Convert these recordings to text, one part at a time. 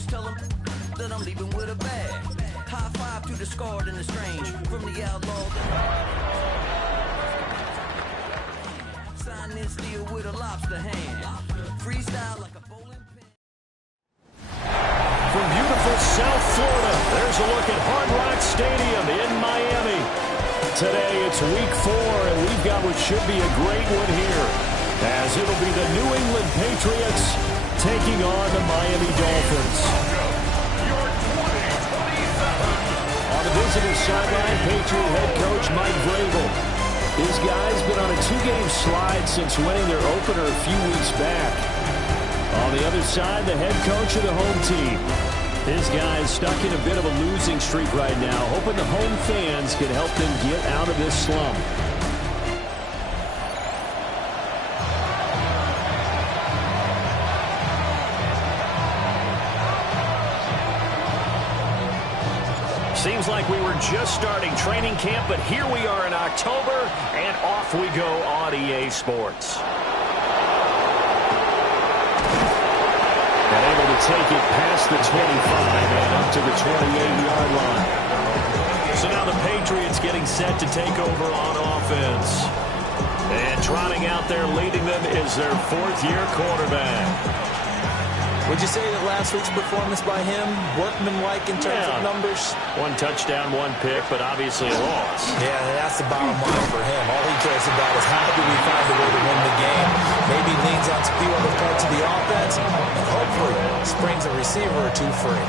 just tell them that I'm leaving with a bag. High five to the scarred and the strange. From the outlaw. Sign this deal with a lobster hand. Freestyle like a bowling pin. From beautiful South Florida, there's a look at Hard Rock Stadium in Miami. Today it's week 4, and we've got what should be a great one here, as it'll be the New England Patriots taking on the Miami Dolphins. On the visiting sideline, Patriot head coach Mike Vrabel. His guys been on a 2-game slide since winning their opener a few weeks back. On the other side, the head coach of the home team. His guys stuck in a bit of a losing streak right now, hoping the home fans can help them get out of this slump. Seems like we were just starting training camp, but here we are in October, and off we go on EA Sports. And able to take it past the 25 and up to the 28-yard line. So now the Patriots getting set to take over on offense. And trotting out there leading them is their 4th-year quarterback. Would you say that last week's performance by him, workmanlike in terms of numbers? 1 touchdown, 1 pick, but obviously a loss. Yeah, that's the bottom line for him. All he cares about is how do we find a way to win the game. Maybe leans on a few other parts of the offense, and hopefully springs a receiver or 2 free.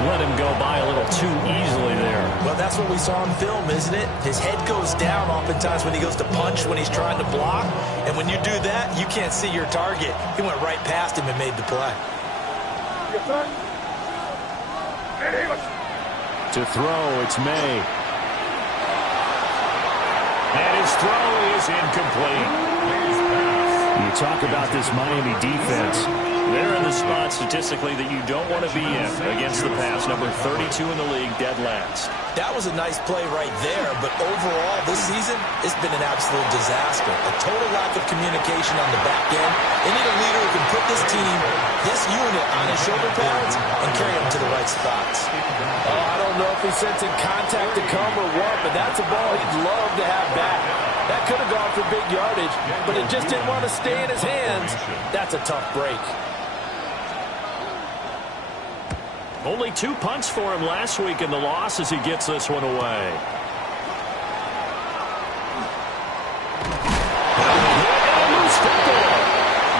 Let him go by a little too easily there. Well, that's what we saw on film, isn't it? His head goes down oftentimes when he goes to punch, when he's trying to block. And when you do that, you can't see your target. He went right past him and made the play. To throw, it's May. And his throw is incomplete. You talk about this Miami defense. They're in the spot statistically that you don't want to be in against the pass. Number 32 in the league, dead last. That was a nice play right there, but overall this season, it's been an absolute disaster. A total lack of communication on the back end. They need a leader who can put this team, this unit, on his shoulder pads and carry them to the right spots. Oh, I don't know if he's sensing contact to come or what, but that's a ball he'd love to have back. That could have gone for big yardage, but it just didn't want to stay in his hands. That's a tough break. Only 2 punts for him last week in the loss as he gets this one away.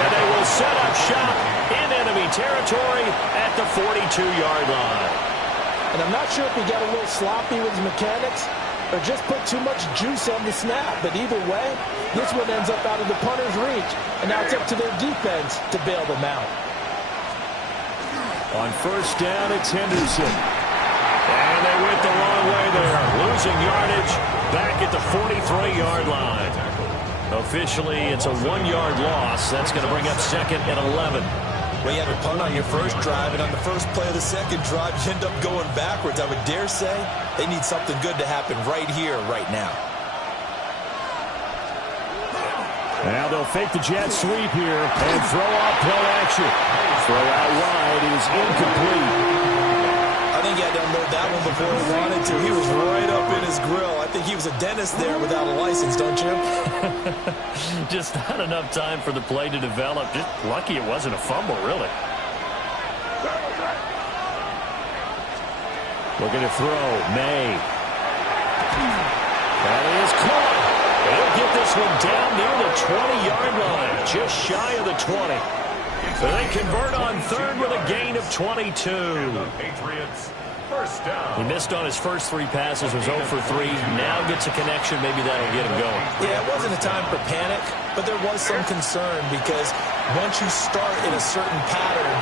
And they will set up shop in enemy territory at the 42-yard line. And I'm not sure if he got a little sloppy with his mechanics or just put too much juice on the snap. But either way, this one ends up out of the punter's reach. And now it's up to their defense to bail them out. On first down, it's Henderson. And they went the wrong way there. Losing yardage back at the 43-yard line. Officially, it's a 1-yard loss. That's going to bring up 2nd and 11. Well, you had to punt on your first drive, and on the first play of the second drive, you end up going backwards. I would dare say they need something good to happen right here, right now. Now they'll fake the jet sweep here and throw off play action. Throw out wide is incomplete. I think he had to unload that one before he wanted to. He was right up in his grill. I think he was a dentist there without a license, don't you? Just not enough time for the play to develop. Just lucky it wasn't a fumble, really. Looking to throw. May. That is caught. They'll get this one down near the 20-yard line, just shy of the 20. So they convert on 3rd with a gain of 22. Patriots, first down. He missed on his first 3 passes, was 0 for 3. Now gets a connection. Maybe that'll get him going. Yeah, it wasn't a time for panic, but there was some concern because once you start in a certain pattern,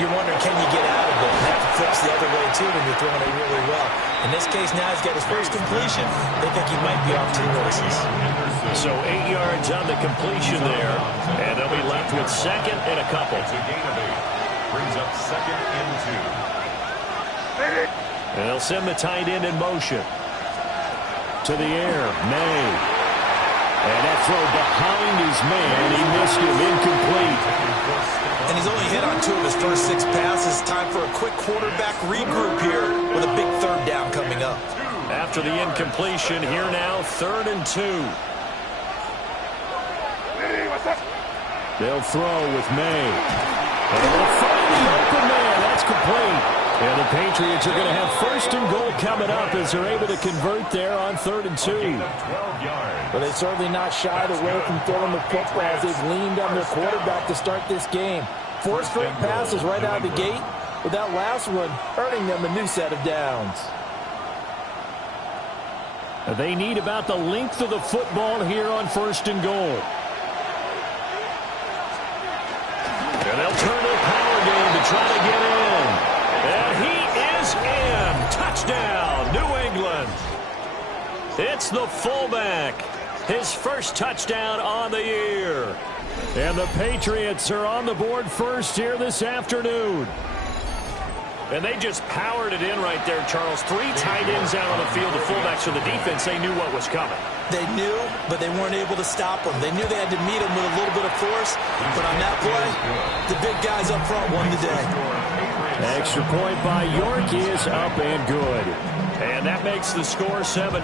you're wondering, can you get out of it? And that flips the other way, too, when you're throwing it really well. In this case, now he's got his first completion. They think he might be off to the races. So 8 yards on the completion there, and they'll be left with 2nd and a couple. It's a gain of 8. Brings up 2nd and 2. And they'll send the tight end in motion. To the air, May. And that throw behind his man. He missed him, incomplete. And he's only hit on 2 of his first 6 passes. Time for a quick quarterback regroup here with a big third down coming up. After the incompletion, here now, 3rd and 2. They'll throw with May. And they'll find the open man. That's complete. And the Patriots are going to have 1st and goal coming up as they're able to convert there on 3rd and 2. But they certainly not shied away from throwing the football as they've leaned on their quarterback to start this game. 4 straight passes right out of the gate, with that last one earning them a new set of downs. They need about the length of the football here on 1st and goal. And they'll turn their power game to try to get in. And he is in. Touchdown, New England. It's the fullback. His first touchdown on the year. And the Patriots are on the board first here this afternoon. And they just powered it in right there, Charles. 3 tight ends out on the field. The fullbacks for the defense, they knew what was coming. They knew, but they weren't able to stop them. They knew they had to meet them with a little bit of force. But on that play, the big guys up front won the day. Extra point by York is up and good. And that makes the score 7-0.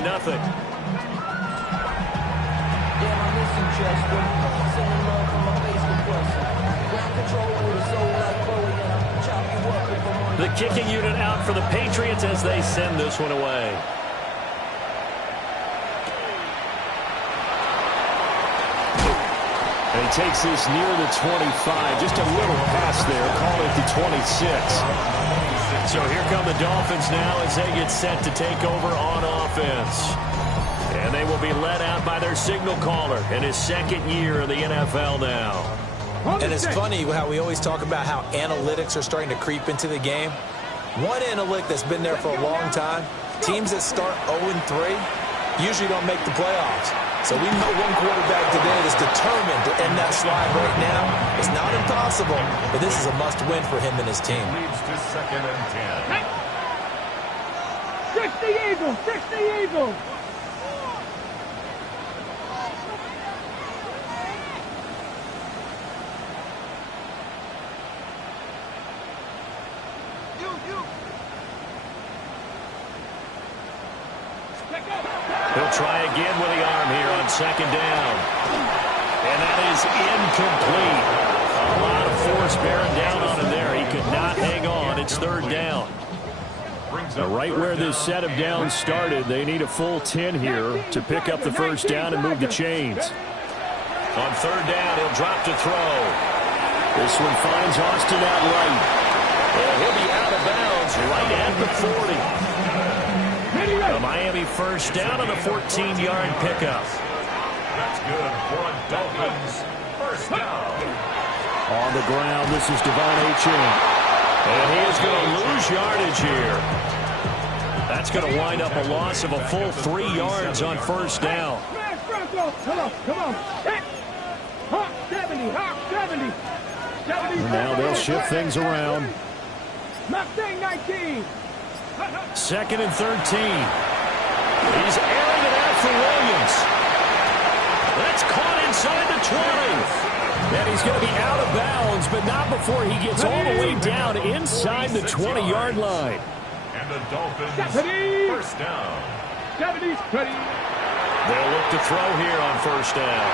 The kicking unit out for the Patriots as they send this one away. And he takes this near the 25. Just a little pass there. Call it the 26. So here come the Dolphins now as they get set to take over on offense. And they will be led out by their signal caller in his 2nd year in the NFL now. And it's funny how we always talk about how analytics are starting to creep into the game. One analytic that's been there for a long time, teams that start 0-3 usually don't make the playoffs. So we know one quarterback today that's determined to end that slide right now. It's not impossible, but this is a must-win for him and his team. Leads to 2nd and 10. 60 Eagles! 60 Eagles! He'll try again with the arm here on 2nd down. And that is incomplete. A lot of force bearing down on him there. He could not hang on. It's 3rd down. Right where this set of downs started, they need a full 10 here to pick up the 1st down and move the chains. On 3rd down, he'll drop to throw. This one finds Austin out right. And he'll be out of bounds right at the 40. A Miami 1st down on a 14-yard pickup. That's good for a Dolphins 1st down. On the ground, this is Devon Achane. And he is going to lose yardage here. That's going to wind up a loss of a full 3 yards on 1st down. Come on. 70. Now they'll shift things around. Mustang 19. 2nd and 13. He's airing it out for Williams. That's caught inside the 20. And he's going to be out of bounds, but not before he gets all the way down inside the 20-yard line. And the Dolphins 1st down. 70's ready. They'll look to throw here on 1st down.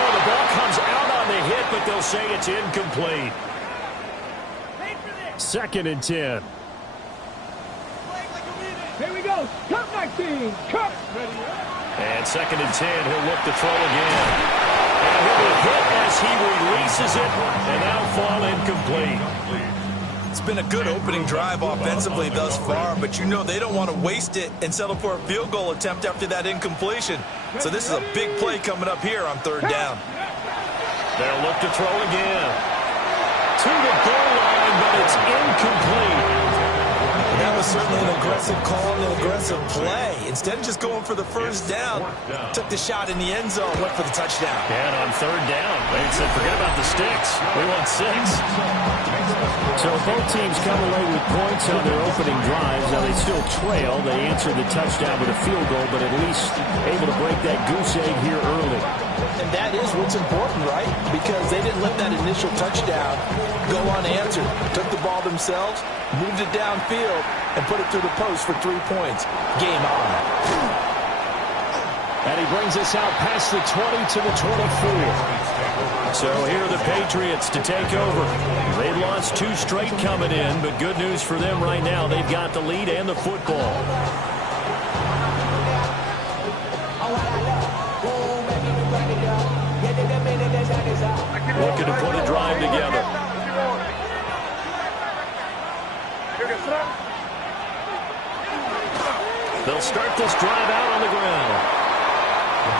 Oh, the ball comes out on the hit, but they'll say it's incomplete. 2nd and 10. Here we go. Cup 19. Cup. Ready. And 2nd and 10, he'll look to throw again. And he'll be hit as he releases it, and that'll fall incomplete. It's been a good opening drive offensively thus far, but you know they don't want to waste it and settle for a field goal attempt after that incompletion. So this is a big play coming up here on 3rd down. They'll look to throw again. To the goal line, but it's incomplete. That was certainly an aggressive call and an aggressive play. Instead of just going for the 1st down, took the shot in the end zone, went for the touchdown. And on 3rd down, they said, forget about the sticks. We want 6. So both teams come away with points on their opening drives. Now they still trail. They answered the touchdown with a field goal, but at least able to break that goose egg here early. And that is what's important, right? Because they didn't let that initial touchdown go unanswered. Took the ball to themselves, moved it downfield, and put it through the post for 3 points. Game on. And he brings us out past the 20 to the 24. So here are the Patriots to take over. They've lost 2 straight coming in, but good news for them right now. They've got the lead and the football. Looking to put a drive together. They'll start this drive out on the ground.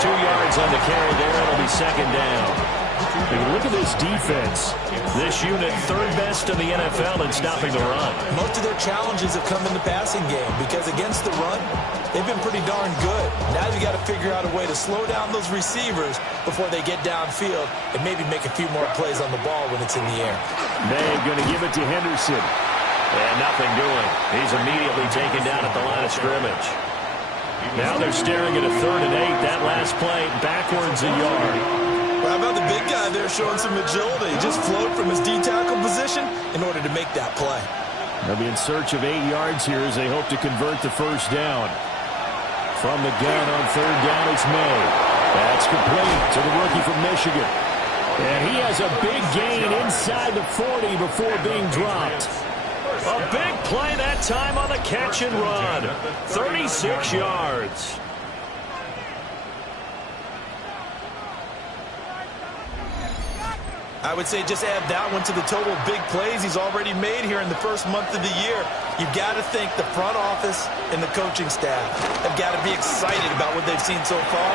2 yards on the carry there. It'll be second down. Look at this defense. This unit, 3rd best in the NFL in stopping the run. Most of their challenges have come in the passing game because against the run, they've been pretty darn good. Now you got to figure out a way to slow down those receivers before they get downfield and maybe make a few more plays on the ball when it's in the air. They're going to give it to Henderson. And nothing doing. He's immediately taken down at the line of scrimmage. Now they're staring at a 3rd and 8. That last play, backwards a yard. Well, how about the big guy there showing some agility? He just flowed from his D-tackle position in order to make that play. They'll be in search of 8 yards here as they hope to convert the first down. From the gun on 3rd down, it's May. That's complete to the rookie from Michigan. And he has a big gain inside the 40 before being dropped. A big play that time on the catch and run. 36 yards. I would say just add that one to the total big plays he's already made here in the first month of the year. You've got to think the front office and the coaching staff have got to be excited about what they've seen so far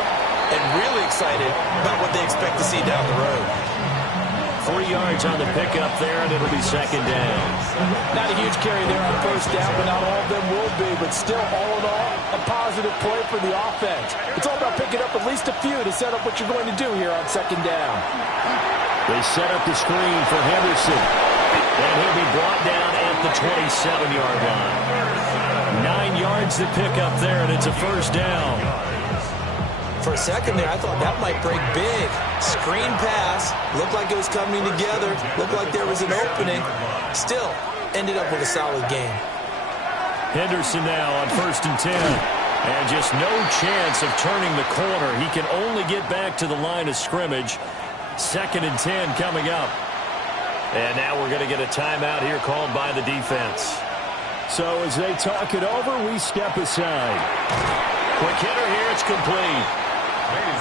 and really excited about what they expect to see down the road. 3 yards on the pickup there, and it'll be second down. Not a huge carry there on first down, but not all of them will be. But still, all in all, a positive play for the offense. It's all about picking up at least a few to set up what you're going to do here on second down. They set up the screen for Henderson. And he'll be brought down at the 27-yard line. 9 yards to pick up there, and it's a first down. For a second there, I thought that might break big. Screen pass. Looked like it was coming together. Looked like there was an opening. Still, ended up with a solid game. Henderson now on 1st and 10. And just no chance of turning the corner. He can only get back to the line of scrimmage. 2nd and 10 coming up. And now we're going to get a timeout here called by the defense. So as they talk it over, we step aside. Quick hitter here, it's complete.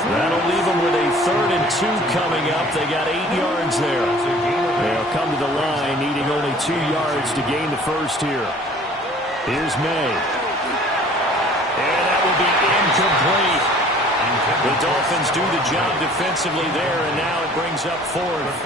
That'll leave them with a 3rd and 2 coming up. They got 8 yards there. They'll come to the line, needing only 2 yards to gain the first here. Here's May. And that will be incomplete. The Dolphins do the job defensively there, and now it brings up 4th.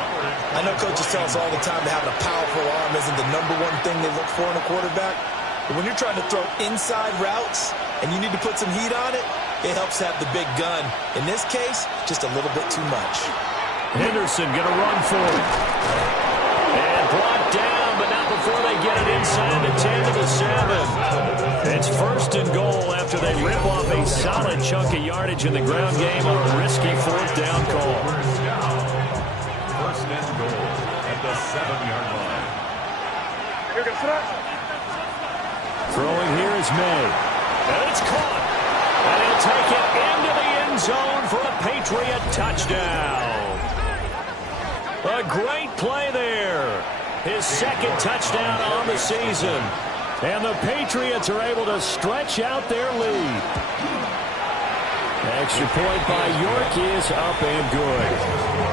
I know coaches tell us all the time that having a powerful arm isn't the #1 thing they look for in a quarterback. But when you're trying to throw inside routes and you need to put some heat on it, it helps have the big gun. In this case, just a little bit too much. Henderson going to run for it. And brought down, but not before they get it inside the 10 to the 7. It's 1st and goal after they rip off a solid chunk of yardage in the ground game on a risky 4th down call. 1st and goal at the 7-yard line. Throwing here is May. And it's caught. And he'll take it into the end zone for a Patriot touchdown. A great play there. His 2nd touchdown on the season. And the Patriots are able to stretch out their lead. Extra point by York is up and good.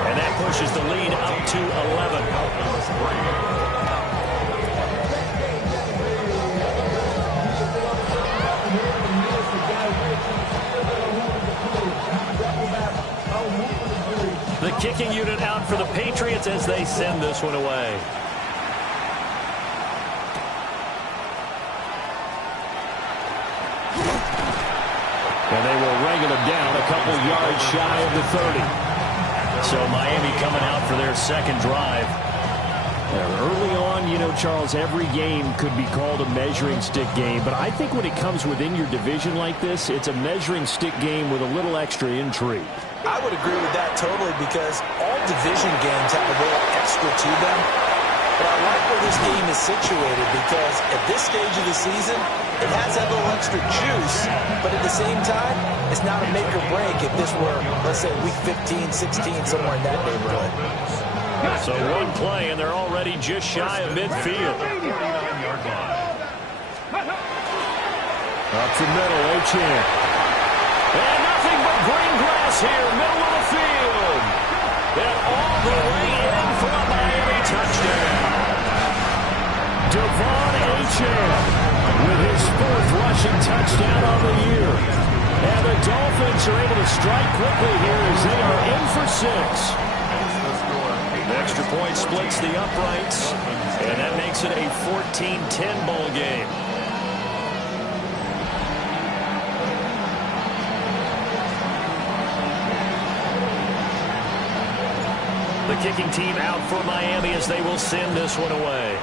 And that pushes the lead up to 11. The kicking unit out for the Patriots as they send this one away. And they will wrangle him down a couple yards shy of the 30. So Miami coming out for their 2nd drive. Early on, you know, Charles, every game could be called a measuring stick game. But I think when it comes within your division like this, it's a measuring stick game with a little extra intrigue. I would agree with that totally because all division games have a little extra to them. But I like where this game is situated because at this stage of the season, it has that little extra juice, but at the same time, it's not a make or break if this were, let's say, week 15, 16, somewhere in that neighborhood. So one play, and they're already just shy of midfield. Up the middle, Achane. And nothing but green grass here, middle of the field. And all the way in for a Miami touchdown. Devon Achane with his 4th rushing touchdown on the year. And the Dolphins are able to strike quickly here as they are in for 6. The extra point splits the uprights, and that makes it a 14-10 ball game. The kicking team out for Miami as they will send this one away.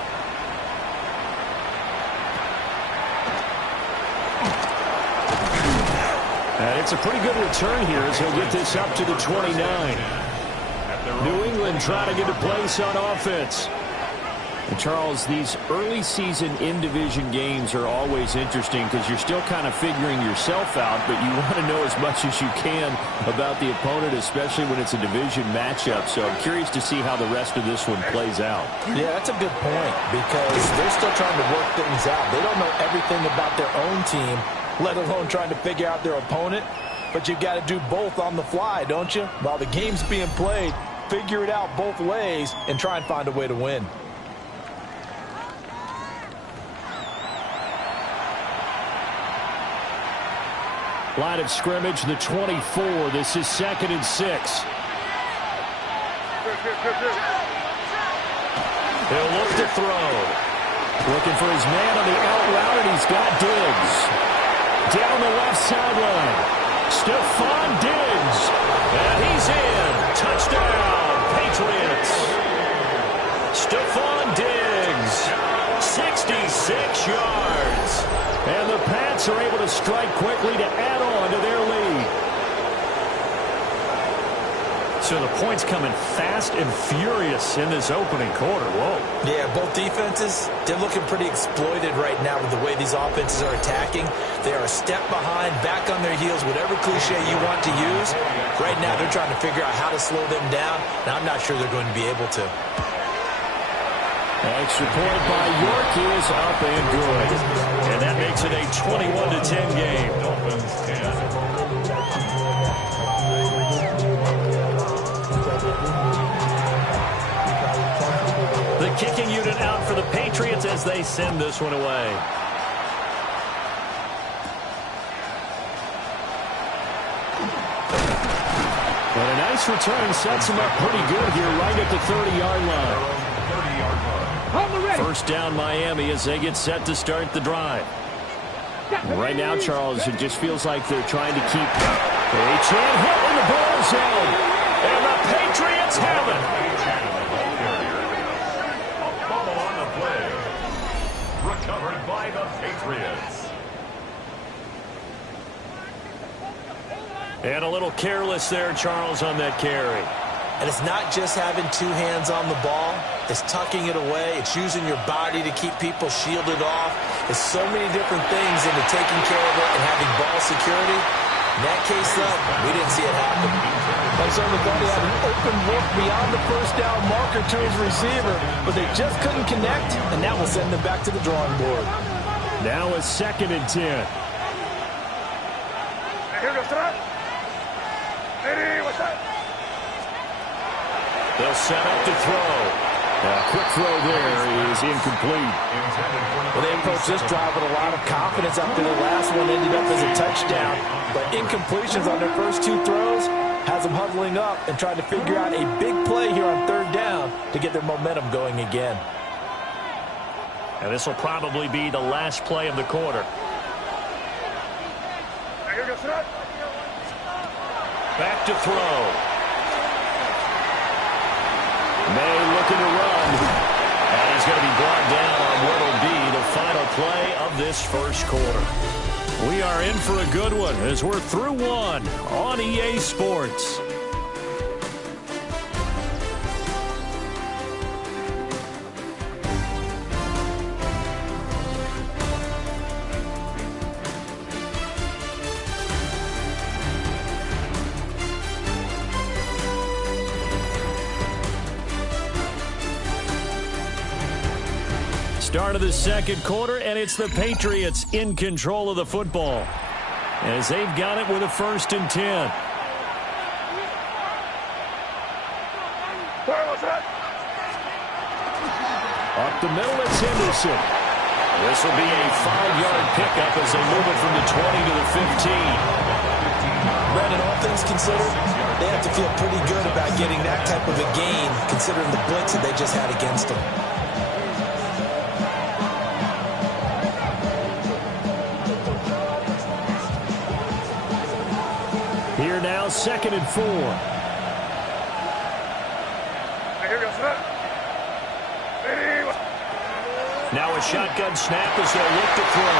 And it's a pretty good return here as he'll get this up to the 29. New England trying to get a place on offense. And Charles, these early season in-division games are always interesting because you're still kind of figuring yourself out, but you want to know as much as you can about the opponent, especially when it's a division matchup. So I'm curious to see how the rest of this one plays out. Yeah, that's a good point because they're still trying to work things out. They don't know everything about their own team, let alone trying to figure out their opponent. But you've got to do both on the fly, don't you? While the game's being played, figure it out both ways and try and find a way to win. Line of scrimmage, the 24. This is 2nd and 6. He'll look to throw. Looking for his man on the out route, and he's got Diggs. Down the left sideline. Stephon Diggs. And he's in. Touchdown, Patriots. Stephon Diggs. 66 yards. And the Pats are able to strike quickly to add on to their lead. So the points coming fast and furious in this opening quarter. Whoa. Yeah, both defenses, they're looking pretty exploited right now with the way these offenses are attacking. They are a step behind, back on their heels, whatever cliche you want to use. Right now they're trying to figure out how to slow them down, and I'm not sure they're going to be able to. Extra point by York is up and good. And that makes it a 21-10 game. The kicking unit out for the Patriots as they send this one away. And a nice return sets him up pretty good here right at the 30-yard line. First down Miami as they get set to start the drive. Right now, Charles, it just feels like they're trying to keep Achane hit in the ball zone. And the Patriots have it. A fumble on the play. Recovered by the Patriots. And a little careless there, Charles, on that carry. And it's not just having two hands on the ball. It's tucking it away. It's using your body to keep people shielded off. There's so many different things into taking care of it and having ball security. In that case, though, we didn't see it happen. I certainly thought he had an open look beyond the first down marker to his receiver, but they just couldn't connect, and that will send them back to the drawing board. Now a 2nd and 10. They'll set up to throw. A quick throw there is incomplete. Well, they approached this drive with a lot of confidence after the last one ended up as a touchdown. But incompletions on their first two throws has them huddling up and trying to figure out a big play here on 3rd down to get their momentum going again. And this will probably be the last play of the quarter. Back to throw. May looking to run. And he's going to be brought down on what will be the final play of this first quarter. We are in for a good one as we're through one on EA Sports. Start of the second quarter, and it's the Patriots in control of the football as they've got it with a 1st and 10. Up the middle, it's Henderson. This will be a 5-yard pickup as they move it from the 20 to the 15. Brandon, all things considered, they have to feel pretty good about getting that type of a gain, considering the blitz that they just had against them. Here now, 2nd and 4. Now a shotgun snap as they'll look to throw.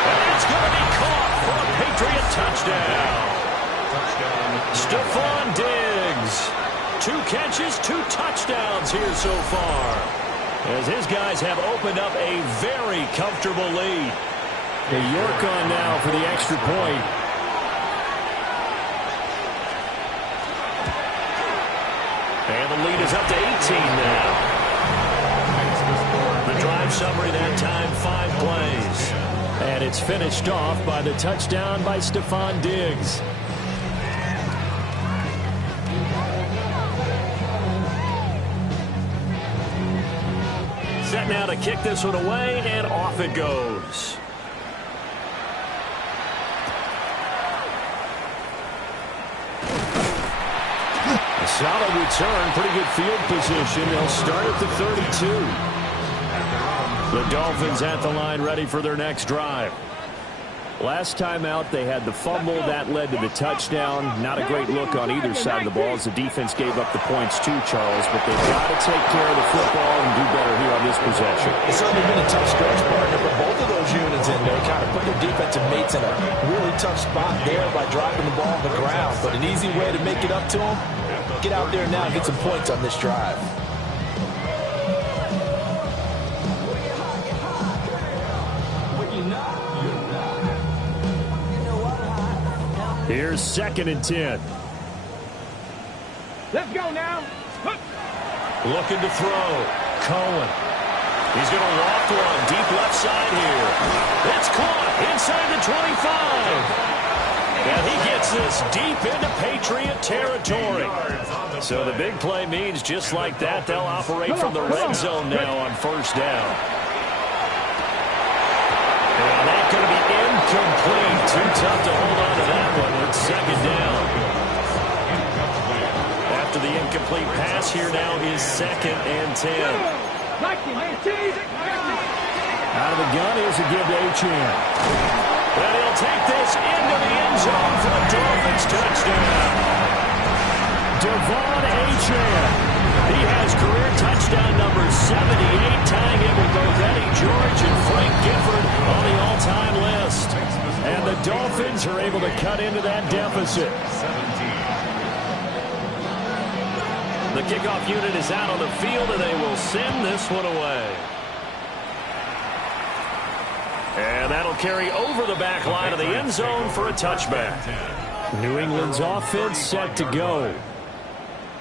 And it's going to be caught for a Patriot touchdown. Stephon Diggs. 2 catches, 2 touchdowns here so far, as his guys have opened up a very comfortable lead. The York on now for the extra point. And the lead is up to 18 now. The drive summary that time, 5 plays. And it's finished off by the touchdown by Stephon Diggs. Set now to kick this one away, and off it goes. A solid return, pretty good field position. They'll start at the 32. The Dolphins at the line, ready for their next drive. Last time out, they had the fumble. That led to the touchdown. Not a great look on either side of the ball as the defense gave up the points too, Charles. But they've got to take care of the football and do better here on this possession. It's certainly been a tough stretch, partner, for both of those units in there. Kind of put their defensive mates in a really tough spot there by dropping the ball on the ground. But an easy way to make it up to them, get out there now and get some points on this drive. Here's 2nd and 10. Let's go now. Looking to throw. Cohen. He's going to walk one deep left side here. It's caught inside the 25. And he gets this deep into Patriot territory. So the big play means just like that, they'll operate from the red zone now on 1st down. And that's going to be incomplete. Too tough to hold on to that one. It's 2nd down. After the incomplete pass, here now is 2nd and 10. Out of the gun, here's a give to Achane. And he'll take this into the end zone for a Dolphins touchdown. Devon Achane. He has career touchdown number 78, tying it with both Eddie George and Frank Gifford on the all-time list. And the Dolphins are able to cut into that deficit. The kickoff unit is out on the field, and they will send this one away. And that'll carry over the back line of the end zone for a touchback. New England's offense set to go.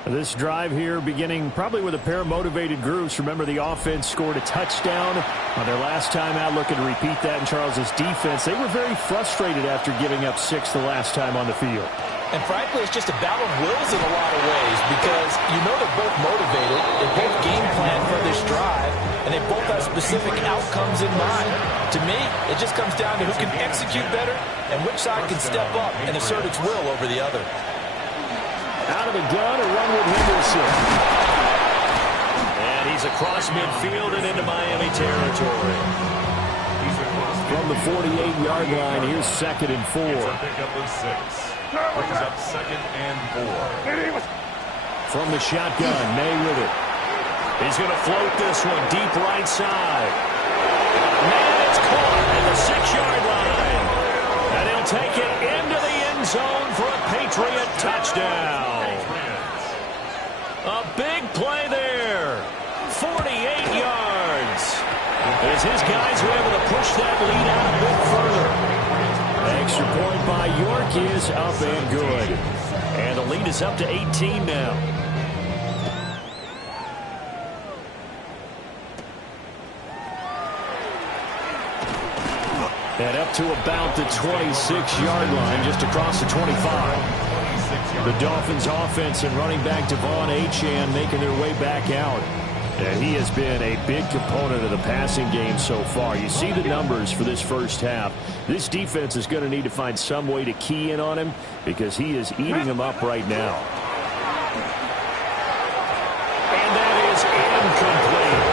This drive here beginning probably with a pair of motivated groups. Remember, the offense scored a touchdown on their last time out, looking to repeat that in Charles's defense. They were very frustrated after giving up 6 the last time on the field. And frankly, it's just a battle of wills in a lot of ways because you know they're both motivated, they both game plan for this drive, and they both have specific outcomes in mind. To me, it just comes down to who can execute better and which side can step up and assert its will over the other. Out of the gun, a run with Henderson. And he's across midfield and into Miami territory. From the 48-yard line, here's 2nd and 4. Pickup of 6. Brings up 2nd and 4. From the shotgun, May with it. He's going to float this one deep right side. Man, it's caught at the 6-yard line. And he'll take it into the end zone for a Patriot touchdown. A big play there. 48 yards. As his guys are able to push that lead out a bit further. Extra point by York is up and good. And the lead is up to 18 now. And up to about the 26-yard line, just across the 25. The Dolphins offense and running back Devon Achane making their way back out. And he has been a big component of the passing game so far. You see the numbers for this first half. This defense is going to need to find some way to key in on him because he is eating them up right now. And that is incomplete.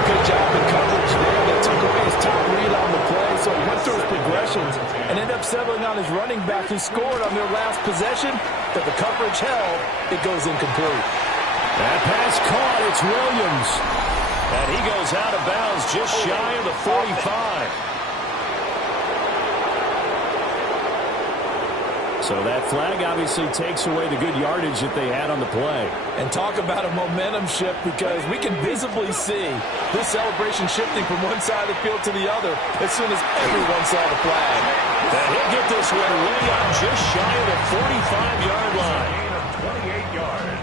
Good job in coverage there. They took away his top read on the play, so he went through his progressions and ended up settling on his running back who scored on their last possession. But the coverage held, it goes incomplete. That pass caught. It's Williams. And he goes out of bounds just shy of the 45. So that flag obviously takes away the good yardage that they had on the play. And talk about a momentum shift, because we can visibly see this celebration shifting from one side of the field to the other as soon as everyone saw the flag. And he'll get this one way out just shy of the 45-yard line. Gain of 28 yards.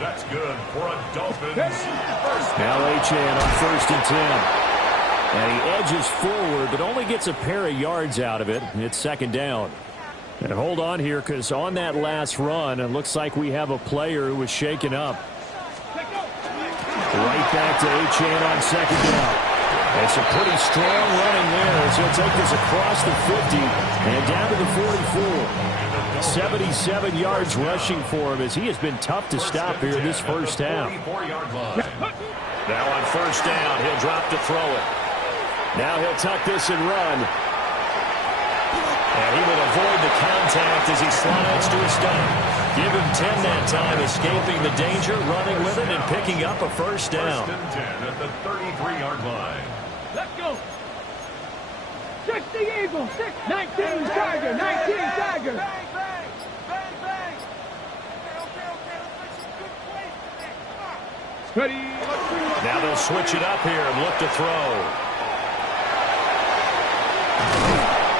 That's good for a Dolphins first. Now Achane on 1st and 10. And he edges forward, but only gets a pair of yards out of it. It's 2nd down. And hold on here, because on that last run, it looks like we have a player who was shaken up. Right back to Achane on 2nd down. It's a pretty strong running there, so he'll take this across the 50 and down to the 44. 77 yards rushing for him, as he has been tough to stop here in this first half. Now on 1st down, he'll drop to throw it. Now he'll tuck this and run. And he will avoid the contact as he slides to a stop. Give him 10 that time, escaping the danger, running with it, and picking up a 1st down. 1st and 10 at the 33-yard line. Let's go. 60 Eagles. 19 Tiger. 19 Tiger. Bang, bang. Bang, bang. Okay. Ready. Now they'll switch it up here and look to throw.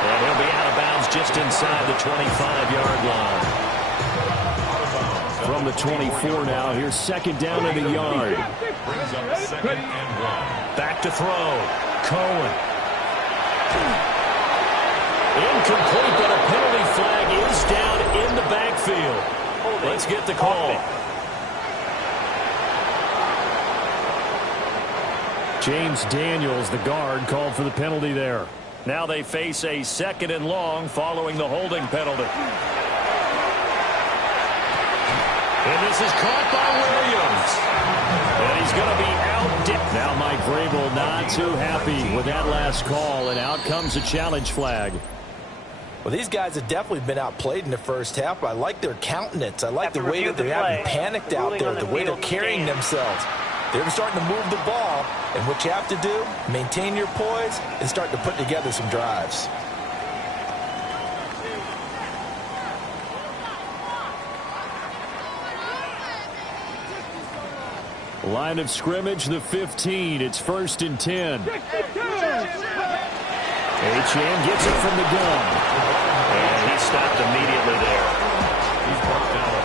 And he'll be out of bounds just inside the 25-yard line. From the 24 now, here's 2nd down at a yard. Brings up 2nd and 1. Back to throw. Cohen. Incomplete, but a penalty flag is down in the backfield. Let's get the call. James Daniels, the guard, called for the penalty there. Now they face a 2nd and long following the holding penalty. And this is caught by Williams. And he's going to be out. Now Mike Vrabel not too happy with that last call, and out comes a challenge flag. Well, these guys have definitely been outplayed in the first half, but I like their countenance. I like the way that they haven't panicked out there, the way they're carrying themselves. They're starting to move the ball, and what you have to do, maintain your poise and start to put together some drives. Line of scrimmage, the 15. It's 1st and 10. Achane gets it from the gun. And he stopped immediately there.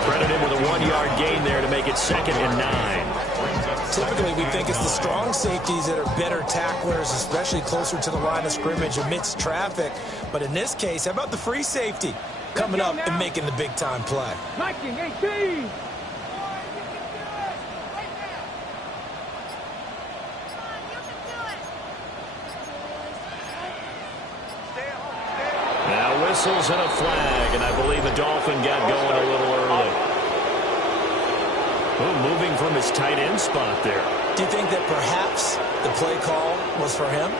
Credit him with a 1-yard gain there to make it 2nd and 9. Typically, we think it's the strong safeties that are better tacklers, especially closer to the line of scrimmage amidst traffic. But in this case, how about the free safety coming up and making the big-time play? 19-18. Now whistles and a flag, and I believe the Dolphin got going a little early. Moving from his tight end spot there. Do you think that perhaps the play call was for him?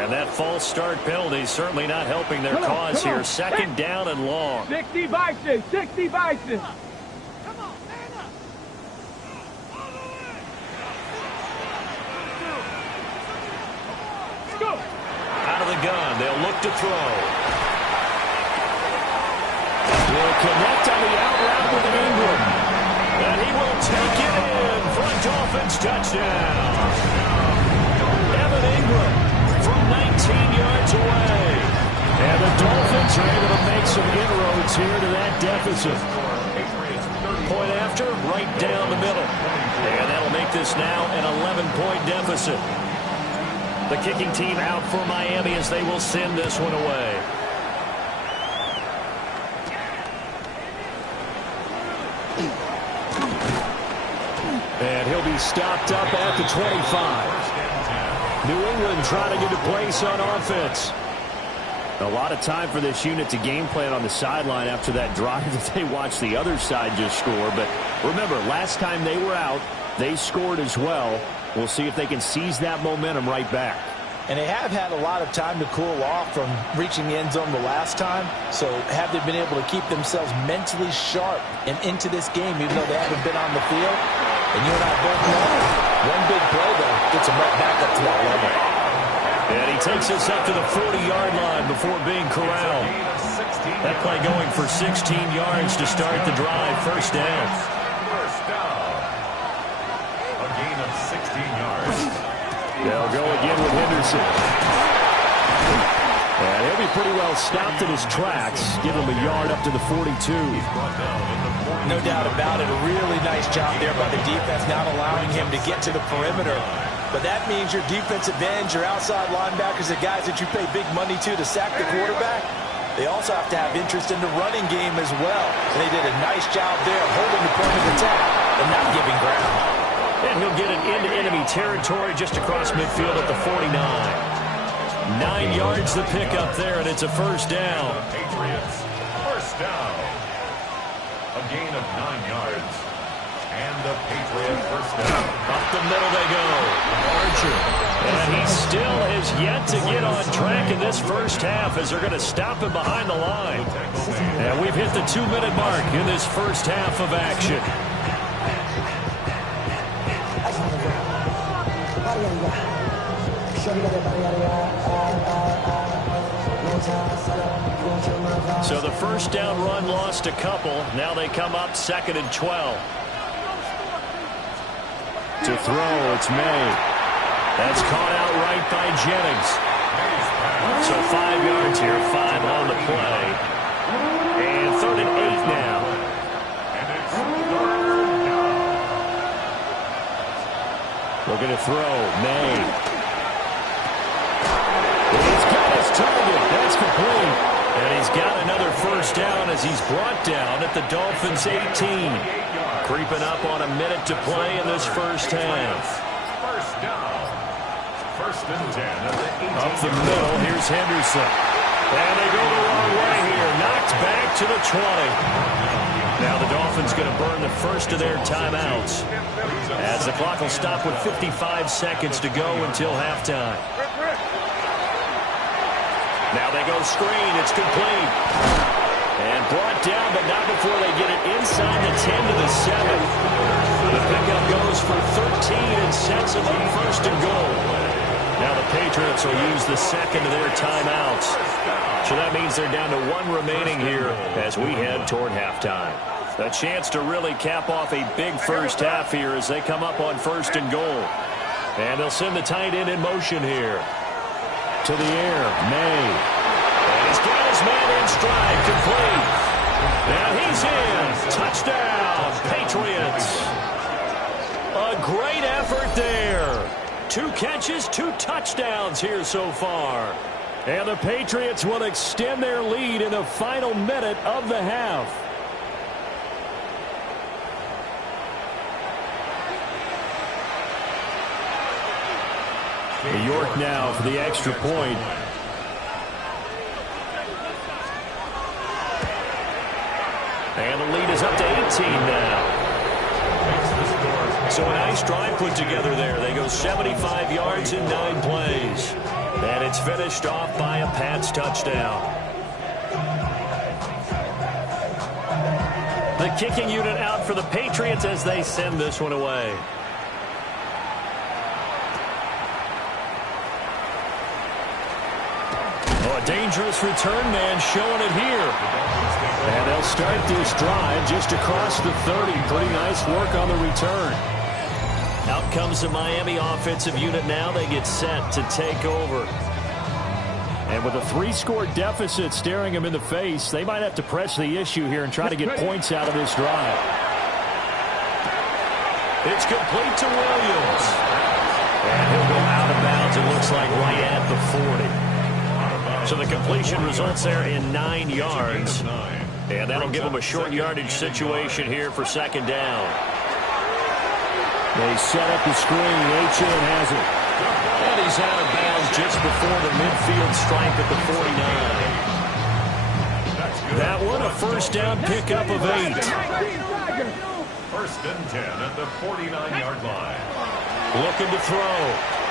And that false start penalty certainly not helping their cause here. 2nd down and long. 60 Bison. 60 Bison. Come on, stand up. Let's go. Out of the gun. They'll look to throw. Will connect on the out route with an Ingram. And he will take it in for a Dolphins touchdown. Evan Ingram from 19 yards away. And the Dolphins are able to make some inroads here to that deficit. Point after, right down the middle. And that'll make this now an 11-point deficit. The kicking team out for Miami as they will send this one away. And he'll be stopped up at the 25. New England trying to get a place on offense. A lot of time for this unit to game plan on the sideline after that drive that they watched the other side just score. But remember, last time they were out, they scored as well. We'll see if they can seize that momentum right back. And they have had a lot of time to cool off from reaching the end zone the last time. So have they been able to keep themselves mentally sharp and into this game, even though they haven't been on the field? And you and I both know one big play, though, gets them right back up to that level. And he takes us up to the 40-yard line before being corralled. That play going for 16 yards to start the drive. First down. First down. A gain of 16 yards. They'll go again with Henderson. And he'll be pretty well stopped in his tracks. Give him a yard up to the 42. No doubt about it. A really nice job there by the defense, not allowing him to get to the perimeter. But that means your defensive ends, your outside linebackers, the guys that you pay big money to sack the quarterback, they also have to have interest in the running game as well. And they did a nice job there holding the point of attack and not giving ground. And he'll get it into enemy territory just across midfield at the 49. 9 yards the pick up there, and it's a first down. Patriots, first down. A gain of 9 yards. And the Patriot first down. Up the middle they go. Archer. And he still has yet to get on track in this first half as they're going to stop him behind the line. And we've hit the 2-minute mark in this first half of action. So the first down run lost a couple. Now they come up 2nd and 12. To throw, it's May. That's caught out right by Jennings. So 5 yards here, 5 on the play. And 3rd and 8 now. Looking to throw, May. He's got his target. That's complete. And he's got another first down as he's brought down at the Dolphins' 18. Creeping up on a minute to play in this first half. First down. 1st and 10 at the 18. Up the middle, here's Henderson. And they go the wrong way here. Knocked back to the 20. Now the Dolphins going to burn the first of their timeouts, as the clock will stop with 55 seconds to go until halftime. Now they go screen. It's complete. And brought down, but not before they get it inside the 10 to the 7. The pickup goes for 13 and sets them up 1st and goal. Now the Patriots will use the 2nd of their timeouts. So that means they're down to 1 remaining here as we head toward halftime. A chance to really cap off a big first half here as they come up on 1st and goal. And they'll send the tight end in motion here. To the air, May. And he's got his man in stride, complete. And he's in. Touchdown, Patriots. A great effort there. 2 catches, 2 touchdowns here so far. And the Patriots will extend their lead in the final minute of the half. New York now for the extra point. And the lead is up to 18 now. So a nice drive put together there. They go 75 yards in 9 plays. And it's finished off by a Pats touchdown. The kicking unit out for the Patriots as they send this one away. Oh, a dangerous return man showing it here. And they'll start this drive just across the 30. Pretty nice work on the return. Out comes the Miami offensive unit now. They get set to take over. And with a 3-score deficit staring them in the face, they might have to press the issue here and try to get points out of this drive. It's complete to Williams. And he'll go out of bounds it looks like right at the 40. So the completion results there in 9 yards. And that'll give them a short yardage situation here for second down. They set up the screen. Achan has it. And he's out of bounds just before the midfield stripe at the 49. That one a first down pickup of 8. First and 10 at the 49-yard line. Looking to throw.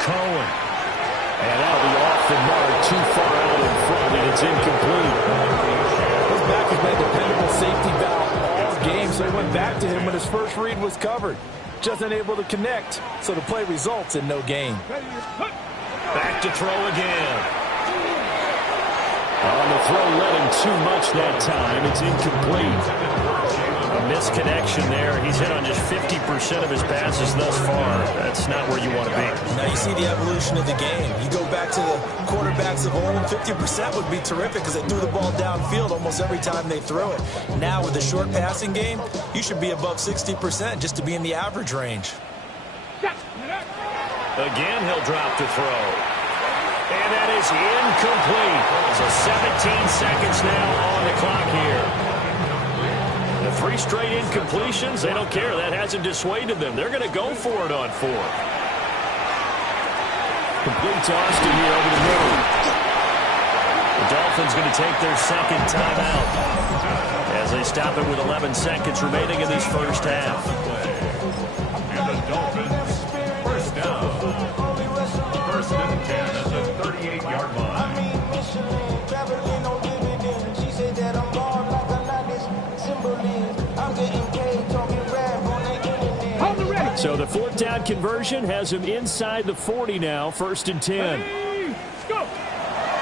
Cohen. And that'll be off the mark, too far out in front, and it's incomplete. His back has been a dependable safety valve all game, so he went back to him when his first read was covered. Just unable to connect, so the play results in no gain. Back to throw again. On the throw, led him too much that time. It's incomplete. A misconnection there. He's hit on just 50% of his passes thus far. That's not where you want to be. Now you see the evolution of the game. You go back to the quarterbacks of old, 50% would be terrific because they threw the ball downfield almost every time they throw it. Now with the short passing game, you should be above 60% just to be in the average range. Again, he'll drop to throw. And that is incomplete. So 17 seconds now on the clock here. The 3 straight incompletions, they don't care. That hasn't dissuaded them. They're going to go for it on 4. Complete to Austin here over the middle. The Dolphins going to take their second timeout as they stop it with 11 seconds remaining in this first half. And the Dolphins, first down. First and 10 at the 38-yard line. So the 4th down conversion has him inside the 40 now, first and 10.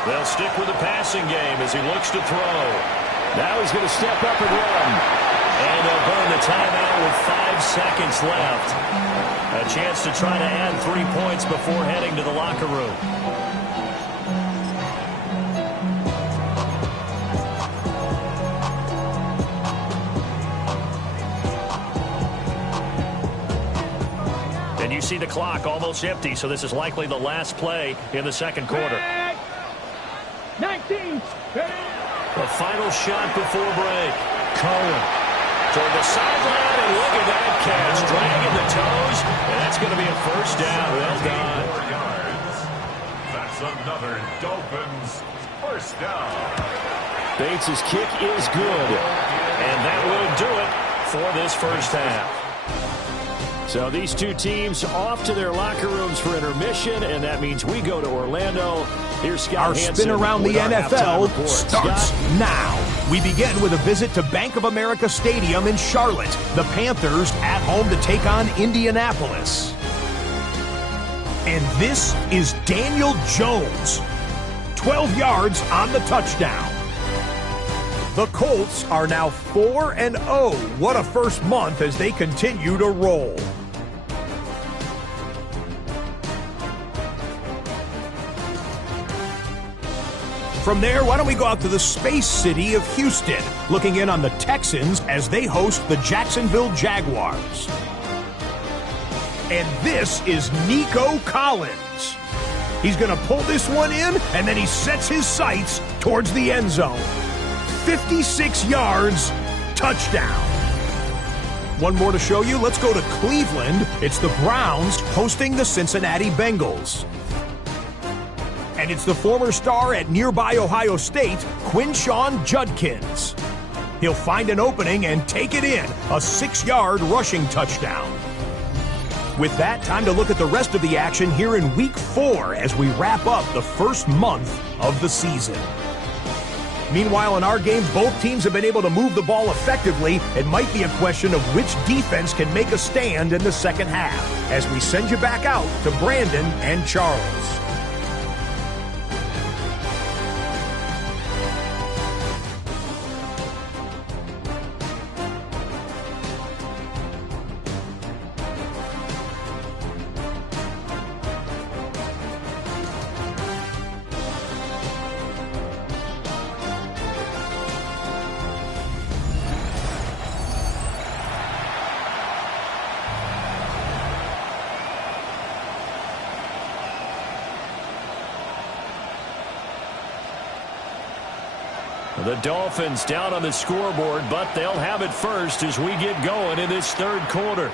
They'll stick with the passing game as he looks to throw. Now he's going to step up and run. And they'll burn the timeout with 5 seconds left. A chance to try to add 3 points before heading to the locker room. And you see the clock almost empty, so this is likely the last play in the second quarter. 19. The final shot before break. Cohen toward the sideline, and look at that catch. Dragging the toes, and that's going to be a first down. Well done. 4 yards. That's another Dolphins first down. Bates' kick is good, and that will do it for this first half. So these two teams off to their locker rooms for intermission, and that means we go to Orlando. Here's Scott Our Hansen spin around the with our halftime NFL report. starts Scott? now. We begin with a visit to Bank of America Stadium in Charlotte. The Panthers at home to take on Indianapolis. And this is Daniel Jones. 12 yards on the touchdown. The Colts are now 4-0. What a first month as they continue to roll. From there, why don't we go out to the space city of Houston, looking in on the Texans as they host the Jacksonville Jaguars. And this is Nico Collins. He's going to pull this one in, and then he sets his sights towards the end zone. 56 yards, touchdown. One more to show you. Let's go to Cleveland. It's the Browns hosting the Cincinnati Bengals. And it's the former star at nearby Ohio State, Quinshawn Judkins. He'll find an opening and take it in, a 6-yard rushing touchdown. With that, time to look at the rest of the action here in Week 4 as we wrap up the first month of the season. Meanwhile, in our game, both teams have been able to move the ball effectively. It might be a question of which defense can make a stand in the second half as we send you back out to Brandon and Charles. The Dolphins down on the scoreboard, but they'll have it first as we get going in this third quarter.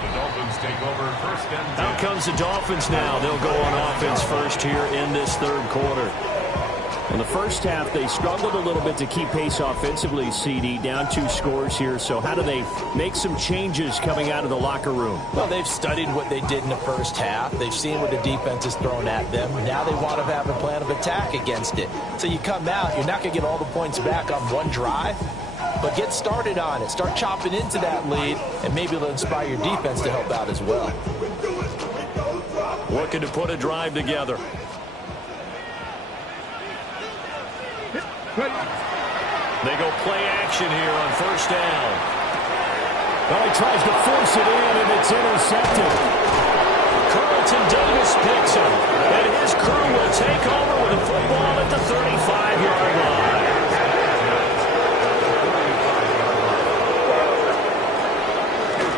The Dolphins take over first and 10. Out comes the Dolphins now. They'll go on offense first here in this third quarter. In the first half, they struggled a little bit to keep pace offensively, CD, down 2 scores here. So how do they make some changes coming out of the locker room? Well, they've studied what they did in the first half. They've seen what the defense has thrown at them. Now they want to have a plan of attack against it. So you come out, you're not going to get all the points back on one drive, but get started on it. Start chopping into that lead, and maybe it'll inspire your defense to help out as well. Looking to put a drive together. They go play action here on first down. Well, he tries to force it in, and it's intercepted. Carlton Davis picks him, and his crew will take over with a football at the 35-yard line.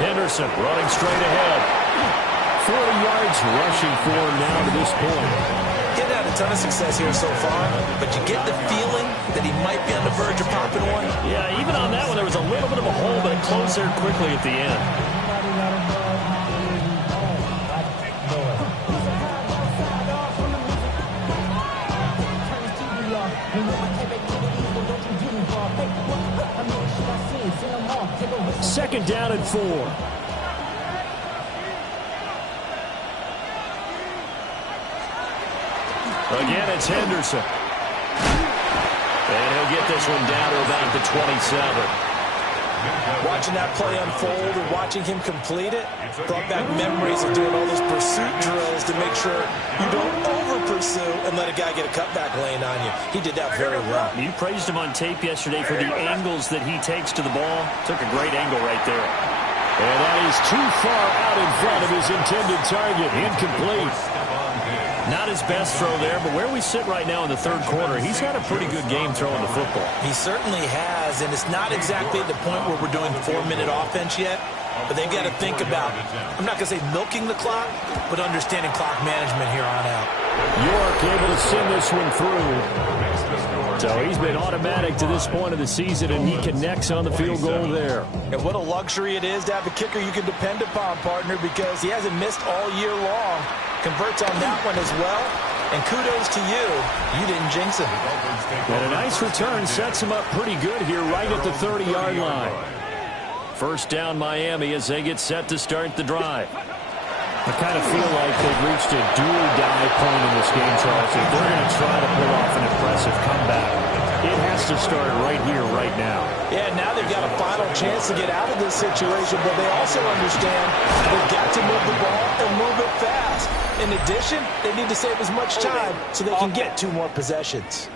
Henderson running straight ahead. 40 yards rushing for him now to this point. Getting had a ton of success here so far, but you get the feeling that he might be on the verge of popping one. Yeah, even on that one, there was a little bit of a hole, but it closed there quickly at the end. Second down and 4. Again, it's Henderson. And he'll get this one down to about the 27. Watching that play unfold and watching him complete it brought back memories of doing all those pursuit drills to make sure you don't over-pursue and let a guy get a cutback lane on you. He did that very well. You praised him on tape yesterday for the angles that he takes to the ball. Took a great angle right there. And that is too far out in front of his intended target. Incomplete. Not his best throw there, but where we sit right now in the third quarter, he's had a pretty good game throwing the football. He certainly has, and it's not exactly at the point where we're doing 4-minute offense yet, but they've got to think about, I'm not going to say milking the clock, but understanding clock management here on out. York able to send this one through. So he's been automatic to this point of the season, and he connects on the field goal there. And what a luxury it is to have a kicker you can depend upon, partner, because he hasn't missed all year long. Converts on that one as well. And kudos to you. You didn't jinx him. And a nice return sets him up pretty good here right at the 30-yard line. First down Miami as they get set to start the drive. I kind of feel like they've reached a do-or-die point in this game, Charles. If they're going to try to pull off an impressive comeback, it has to start right here, right now. Yeah, now they've got a final chance to get out of this situation, but they also understand they've got to move the ball and move it fast. In addition, they need to save as much time so they can get 2 more possessions.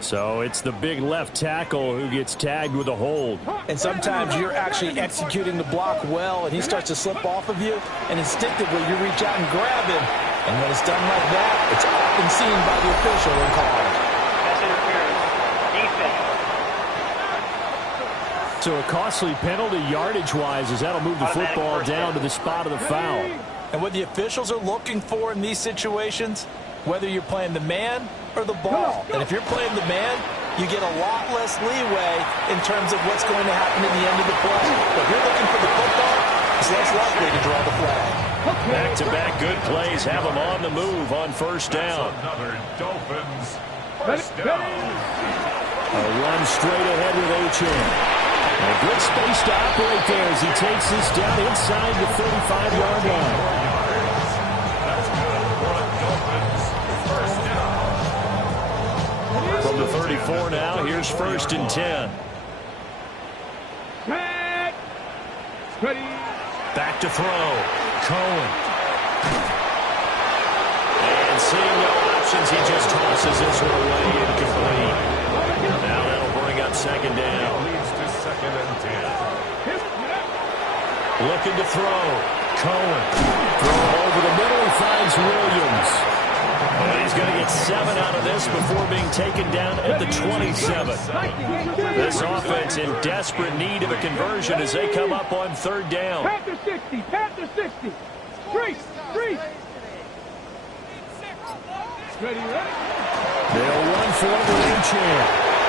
So it's the big left tackle who gets tagged with a hold. And sometimes you're actually executing the block well, and he starts to slip off of you, and instinctively you reach out and grab him. And when it's done like that, it's often seen by the official and called. That's interference. Defense. So a costly penalty yardage-wise as that'll move the football down to the spot of the foul. And what the officials are looking for in these situations, whether you're playing the man or the ball. And if you're playing the man, you get a lot less leeway in terms of what's going to happen at the end of the play. But if you're looking for the football, it's less likely to draw the flag. Back-to-back good plays have them on the move on first down. Another Dolphins first down. A run straight ahead with Achane. A good space to operate there as he takes this down inside the 35-yard line. That's good for a Dolphins first down. From the 34 now, here's first and 10. Ready. Back to throw. Cohen. And seeing no options, he just tosses this one away incomplete. Now that'll bring up second down. Leads to second and 10. Looking to throw. Cohen. Throw over the middle. He finds Williams. And he's going to get 7 out of this before being taken down at the 27. This offense in desperate need of a conversion as they come up on third down. Panther 60. Panther 60. Freeze! Freeze! Ready, ready? They'll run for it with Achan.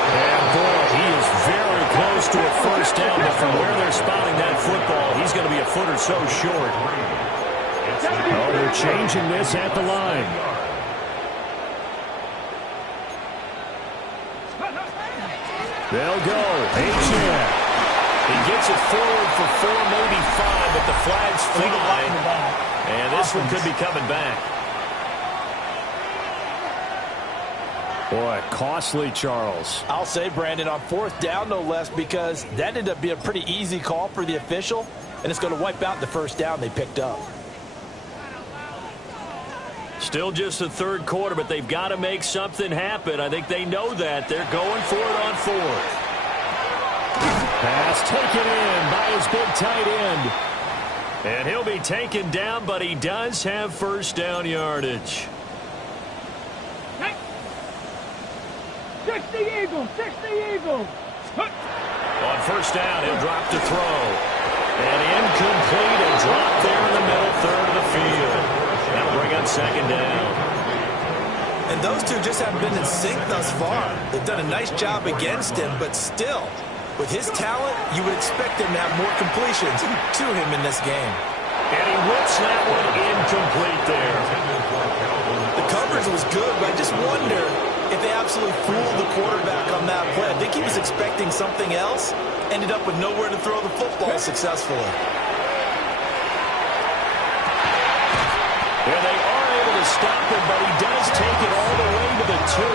And boy, he is very close to a first down, but from where they're spotting that football, he's going to be a foot or so short. Oh, they're changing this at the line. They'll go. Achan. He gets it forward for 4, maybe 5, but the flag's flying. And this one could be coming back. Boy, costly, Charles. I'll say, Brandon, on 4th down, no less, because that ended up being a pretty easy call for the official, and it's going to wipe out the first down they picked up. Still just the 3rd quarter, but they've got to make something happen. I think they know that. They're going for it on 4th. Pass taken in by his big tight end. And he'll be taken down, but he does have first down yardage. 60 Eagles! 60 Eagles! On first down, he'll drop to throw. And incomplete, and drop there in the middle third of the field. That'll bring up 2nd down. And those two just haven't been in sync thus far. They've done a nice job against him, but still, with his talent, you would expect him to have more completions to him in this game. And he whips that one incomplete there. The coverage was good, but I just wonder if they absolutely fooled the quarterback on that play. I think he was expecting something else, ended up with nowhere to throw the football successfully. And they are able to stop him, but he does take it all the way to the 2.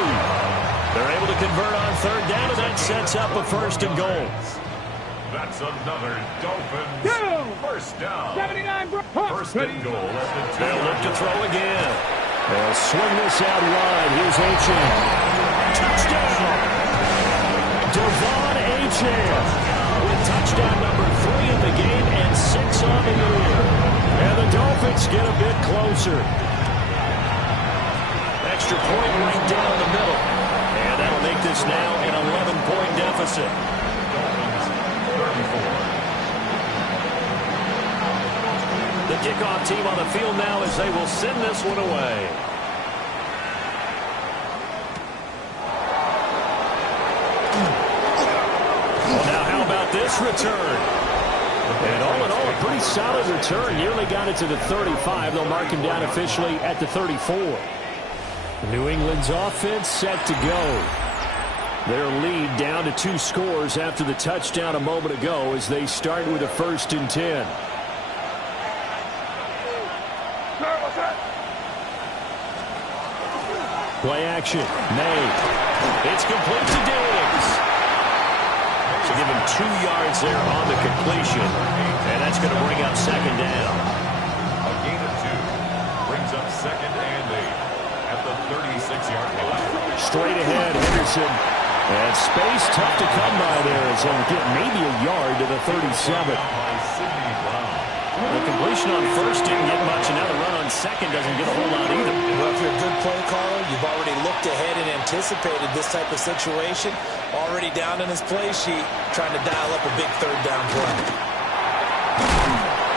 They're able to convert on 3rd down, and that sets up a 1st and goal. That's another Dolphins first down. 79, bro. 1st and goal at the 2. They'll look to throw again. They'll swing this out wide. Here's Achan. Touchdown! Devon Achan with touchdown number 3 in the game and 6 on the year. And the Dolphins get a bit closer. Extra point right down the middle. And that'll make this now an 11-point deficit. Dolphins 34. The kickoff team on the field now as they will send this one away. Well, now how about this return? And all in all, a pretty solid return. Nearly got it to the 35. They'll mark him down officially at the 34. New England's offense set to go. Their lead down to 2 scores after the touchdown a moment ago as they start with a 1st and 10. Play action. May. It's complete to Diggs. So give him 2 yards there on the completion. And that's going to bring up 2nd down. A gain of 2 brings up 2nd and 8 at the 36-yard line. Straight ahead, Henderson. And space tough to come by there as he'll get maybe a yard to the 37. The completion on 1st didn't get much, and now the run on 2nd doesn't get a whole lot either. Well, if you're a good play caller, you've already looked ahead and anticipated this type of situation. Already down in his play sheet, trying to dial up a big 3rd down play.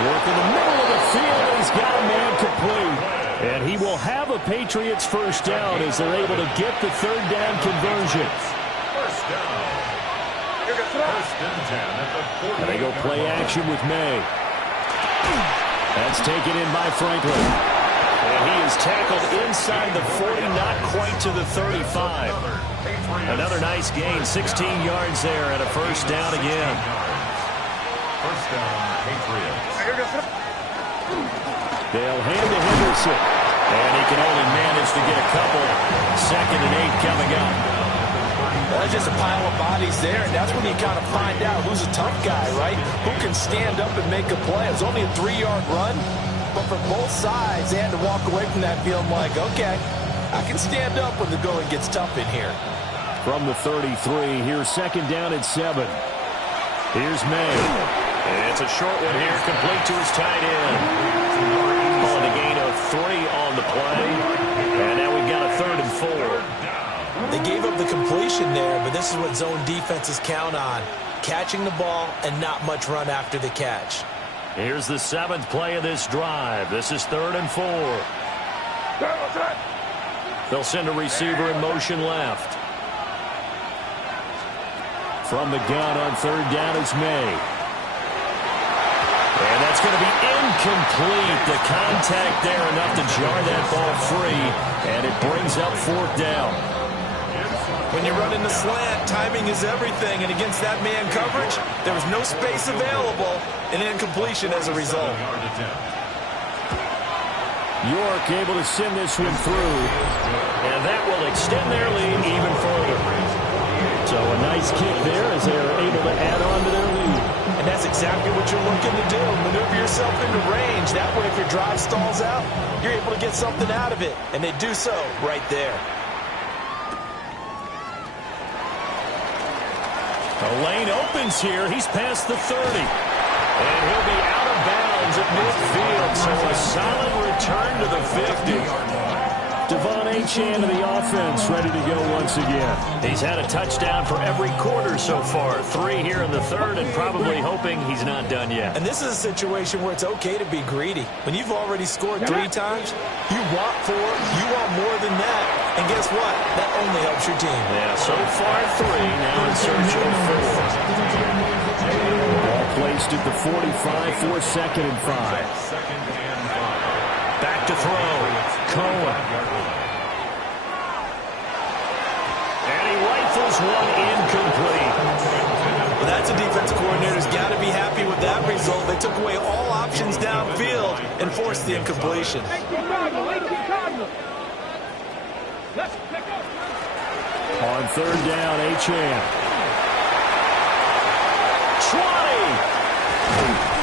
Work in the middle of the field, and he's got a man complete. And he will have a Patriots first down as they're able to get the 3rd down conversion. First down. 1st and 10 at the 40. And they go play action with May. That's taken in by Franklin. And he is tackled inside the 40, not quite to the 35. Another nice gain, 16 yards there and a first down again. First down, Patriots. They'll hand to Henderson. And he can only manage to get a couple. 2nd and 8 coming up. That's just a pile of bodies there, and that's when you kind of find out who's a tough guy, right? Who can stand up and make a play. It's only a 3-yard run, but for both sides, they had to walk away from that feeling like, okay, I can stand up when the going gets tough in here. From the 33, here's 2nd down at 7. Here's May. And it's a short one here, complete to his tight end. On the gain of 3 on the play. And now we've got a 3rd and 4. They gave up the completion there, but this is what zone defenses count on. Catching the ball and not much run after the catch. Here's the 7th play of this drive. This is 3rd and 4. They'll send a receiver in motion left. From the gun on 3rd down is May. And that's going to be incomplete. The contact there enough to jar that ball free. And it brings up 4th down. When you run in the slant, timing is everything. And against that man coverage, there was no space available. An incompletion as a result. York able to send this one through. And that will extend their lead even further. So a nice kick there as they are able to add on to their lead. And that's exactly what you're looking to do. Maneuver yourself into range. That way, if your drive stalls out, you're able to get something out of it. And they do so right there. The lane opens here. He's past the 30. And he'll be out of bounds at midfield. So a solid return to the 50. Devon Achane of the offense ready to go once again. He's had a touchdown for every quarter so far. 3 here in the 3rd and probably hoping he's not done yet. And this is a situation where it's okay to be greedy. When you've already scored 3 times, you want 4, you want more than that. And guess what? That only helps your team. Yeah, so far 3, now in search of 4. Ball placed at the 45 for 2nd and 5. Back to throw. Cohen. And he rifles one incomplete. Well, that's a defense coordinator's got to be happy with that result. They took away all options downfield and forced the incompletion. On 3rd down, Achane. 20.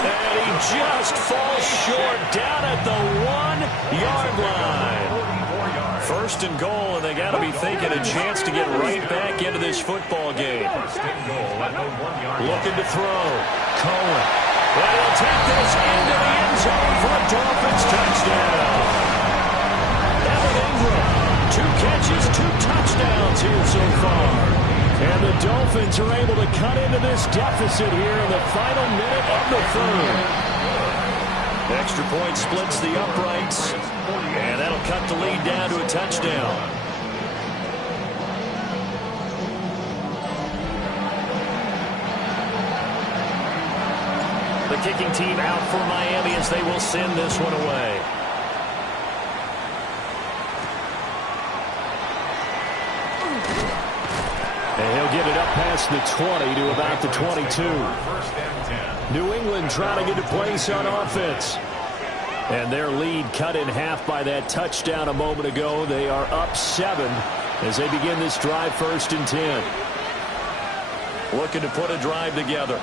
And he just falls short down at the 1-yard line. 1st and goal, and they got to be thinking a chance to get right back into this football game. Looking to throw. Cohen. And he'll take this into the end zone for a Dolphins touchdown. Evan Ingram, 2 catches, 2 touchdowns here so far. And the Dolphins are able to cut into this deficit here in the final minute of the 3rd. Extra point splits the uprights, and that'll cut the lead down to a touchdown. The kicking team out for Miami as they will send this one away. And he'll get it up past the 20 to about the 22. New England trying to get a place on offense. And their lead cut in half by that touchdown a moment ago. They are up 7 as they begin this drive 1st and 10. Looking to put a drive together.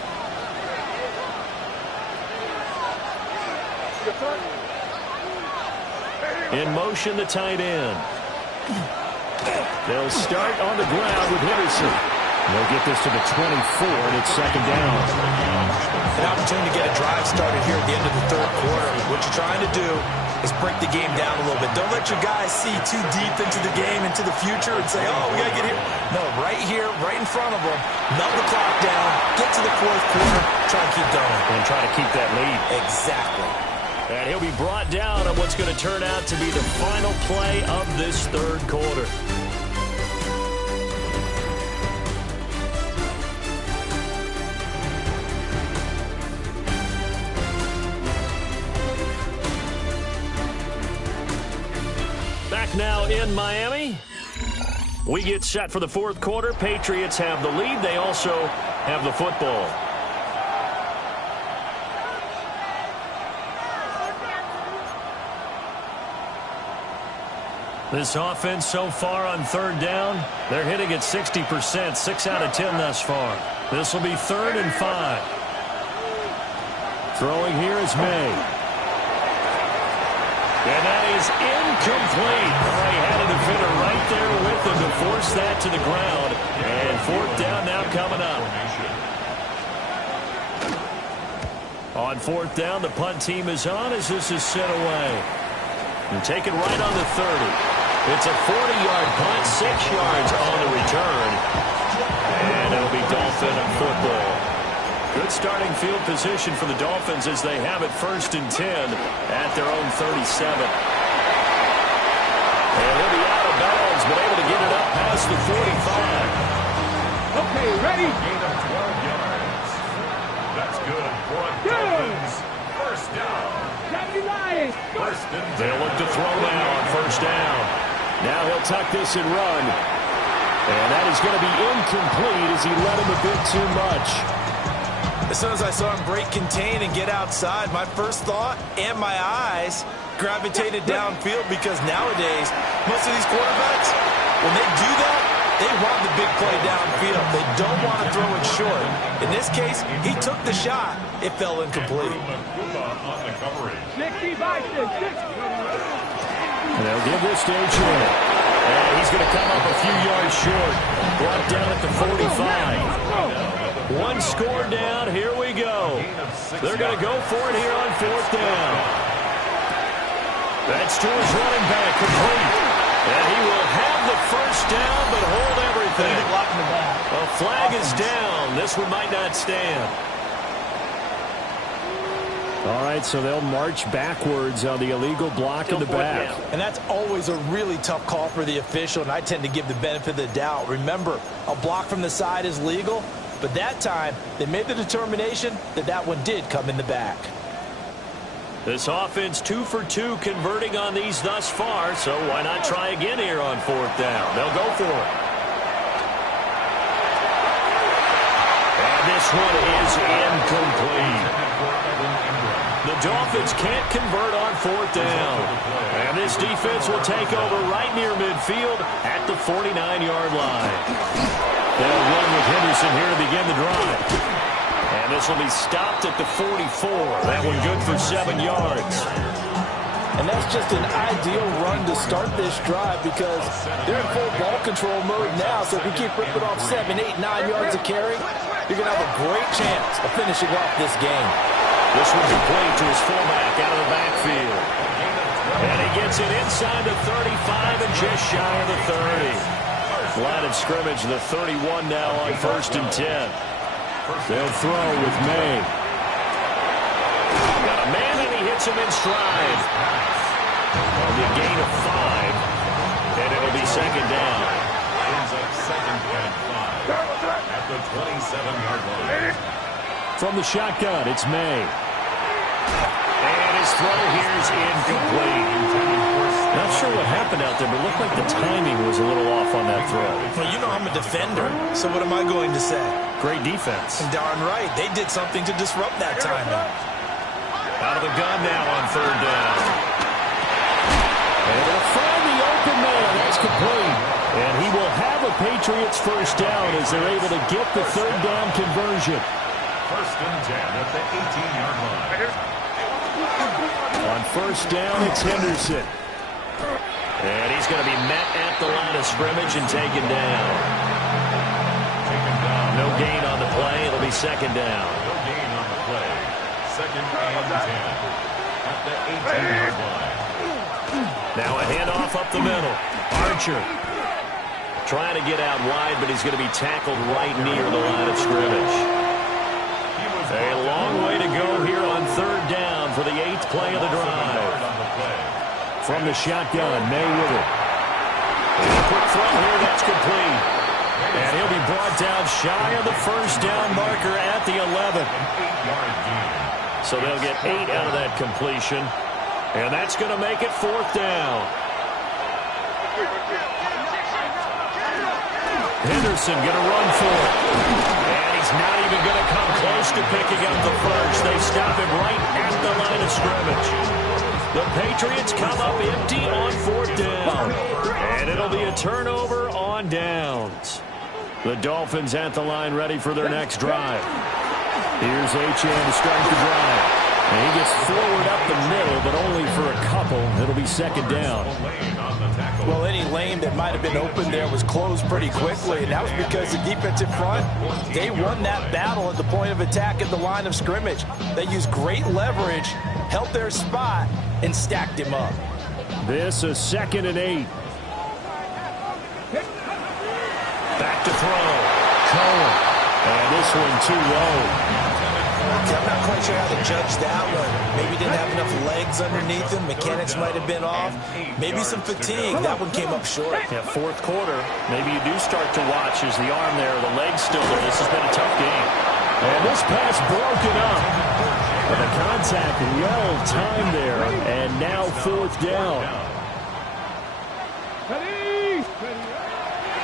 In motion, the tight end. They'll start on the ground with Henderson. They'll get this to the 24, and it's 2nd down. An opportunity to get a drive started here at the end of the 3rd quarter. What you're trying to do is break the game down a little bit. Don't let your guys see too deep into the game, into the future, and say, oh, we got to get here. No, right here, right in front of them, melt the clock down, get to the 4th quarter, try to keep going. And try to keep that lead. Exactly. And he'll be brought down on what's going to turn out to be the final play of this 3rd quarter. Back now in Miami. We get set for the 4th quarter. Patriots have the lead. They also have the football. This offense so far on 3rd down, they're hitting at 60%, 6 out of 10 thus far. This will be 3rd and 5. Throwing here is May. And that is incomplete. He had a defender right there with him to force that to the ground. And 4th down now coming up. On 4th down, the punt team is on as this is sent away. And taken right on the 30. It's a 40-yard punt, 6 yards on the return. And it'll be Dolphin football. Good starting field position for the Dolphins as they have it 1st and 10 at their own 37. And he'll be out of bounds, but able to get it up past the 45. Okay, ready? Gain of 12 yards. That's good for a Dolphins first down. First and 10. They'll look to throw now on 1st down. Now he'll tuck this and run. And that is going to be incomplete as he led him a bit too much. As soon as I saw him break contain and get outside, my first thought and my eyes gravitated downfield, because nowadays, most of these quarterbacks, when they do that, they want the big play downfield. They don't want to throw it short. In this case, he took the shot. It fell incomplete. On the coverage. 60 by 6. And they'll give this to H.A. And he's going to come up a few yards short. Brought down at the 45. One score down. Here we go. They're going to go for it here on 4th down. That's to his running back, complete. And he will have the 1st down, but hold everything. A flag is down. This one might not stand. All right, so they'll march backwards on the illegal block in the back. And that's always a really tough call for the official, and I tend to give the benefit of the doubt. Remember, a block from the side is legal, but that time they made the determination that that one did come in the back. This offense 2 for 2 converting on these thus far, so why not try again here on 4th down? They'll go for it. And this one is incomplete. The Dolphins can't convert on 4th down. And this defense will take over right near midfield at the 49-yard line. They'll run with Henderson here to begin the drive. And this will be stopped at the 44. That one good for 7 yards. And that's just an ideal run to start this drive, because they're in full ball control mode now. So if you keep ripping off 7, 8, 9 yards of carry, you're going to have a great chance of finishing off this game. This one's complete to his fullback out of the backfield. And he gets it inside the 35 and just shy of the 30. Line of scrimmage, the 31 now on 1st and 10. They'll throw with May. Got a man and he hits him in stride. On the gain of 5. And it'll be 2nd down. Ends up 2nd and 5 at the 27-yard line. From the shotgun, it's May. And his throw here is incomplete. Not sure what happened out there, but it looked like the timing was a little off on that throw. Well, you know I'm a defender, so what am I going to say? Great defense. And darn right, they did something to disrupt that timing. Out of the gun now on 3rd down. And they'll find the open man. That's complete. And he will have a Patriots 1st down as they're able to get the 3rd down conversion. 1st and 10 at the 18-yard line. On 1st down, it's Henderson. And he's going to be met at the line of scrimmage and taken down. No gain on the play. It'll be 2nd down. No gain on the play. 2nd and 10 at the 18-yard line. Now a handoff up the middle. Archer trying to get out wide, but he's going to be tackled right near the line of scrimmage. A long way to go here on 3rd down for the 8th play of the drive. From the shotgun, May with it. And a quick throw here, that's complete. And he'll be brought down shy of the 1st down marker at the 11. So they'll get 8 out of that completion. And that's going to make it 4th down. Henderson going to run for it. And he's not even going to come close to picking up the 1st. They stop him right at the line of scrimmage. The Patriots come up empty on 4th down. And it'll be a turnover on downs. The Dolphins at the line ready for their next drive. Here's H.A. to start the drive. And he gets forward up the middle, but only for a couple. It'll be 2nd down. Well, any lane that might have been open there was closed pretty quickly, and that was because the defensive front, they won that battle at the point of attack at the line of scrimmage. They used great leverage, held their spot, and stacked him up. This is 2nd and 8. Back to throw. Cohen. And this one too low. I'm not quite sure how to judge that one. Maybe didn't have enough legs underneath him. Mechanics might have been off. Maybe some fatigue. That one came up short. Yeah, fourth quarter. Maybe you do start to watch as the arm there, the leg's still there. This has been a tough game. And this pass broken up. But the contact well timed there. And now fourth down.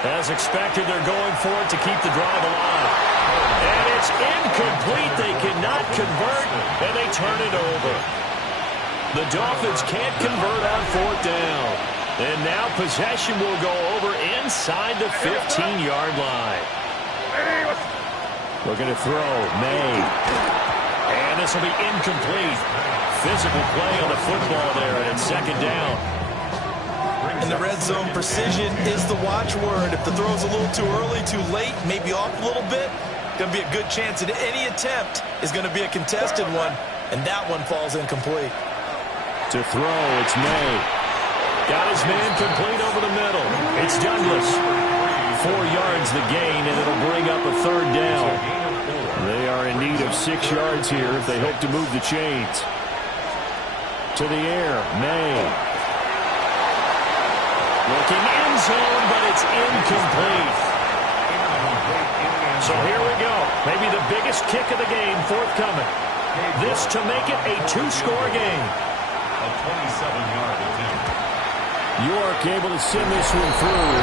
As expected, they're going for it to keep the drive alive. And it's incomplete. They cannot convert, and they turn it over. The Dolphins can't convert on fourth down. And now possession will go over inside the 15-yard line. Looking to throw, May. And this will be incomplete. Physical play on the football there, and it's second down. In the red zone, precision is the watchword. If the throw's a little too early, too late, maybe off a little bit, going to be a good chance that any attempt is going to be a contested one, and that one falls incomplete. To throw, it's May. Got his man complete over the middle. It's Douglas. 4 yards the gain, and it'll bring up a third down. They are in need of 6 yards here if they hope to move the chains. To the air, May. Looking end zone, but it's incomplete. So here we go. Maybe the biggest kick of the game forthcoming. This to make it a 2-score game. A 27-yard attempt. York able to send this one through.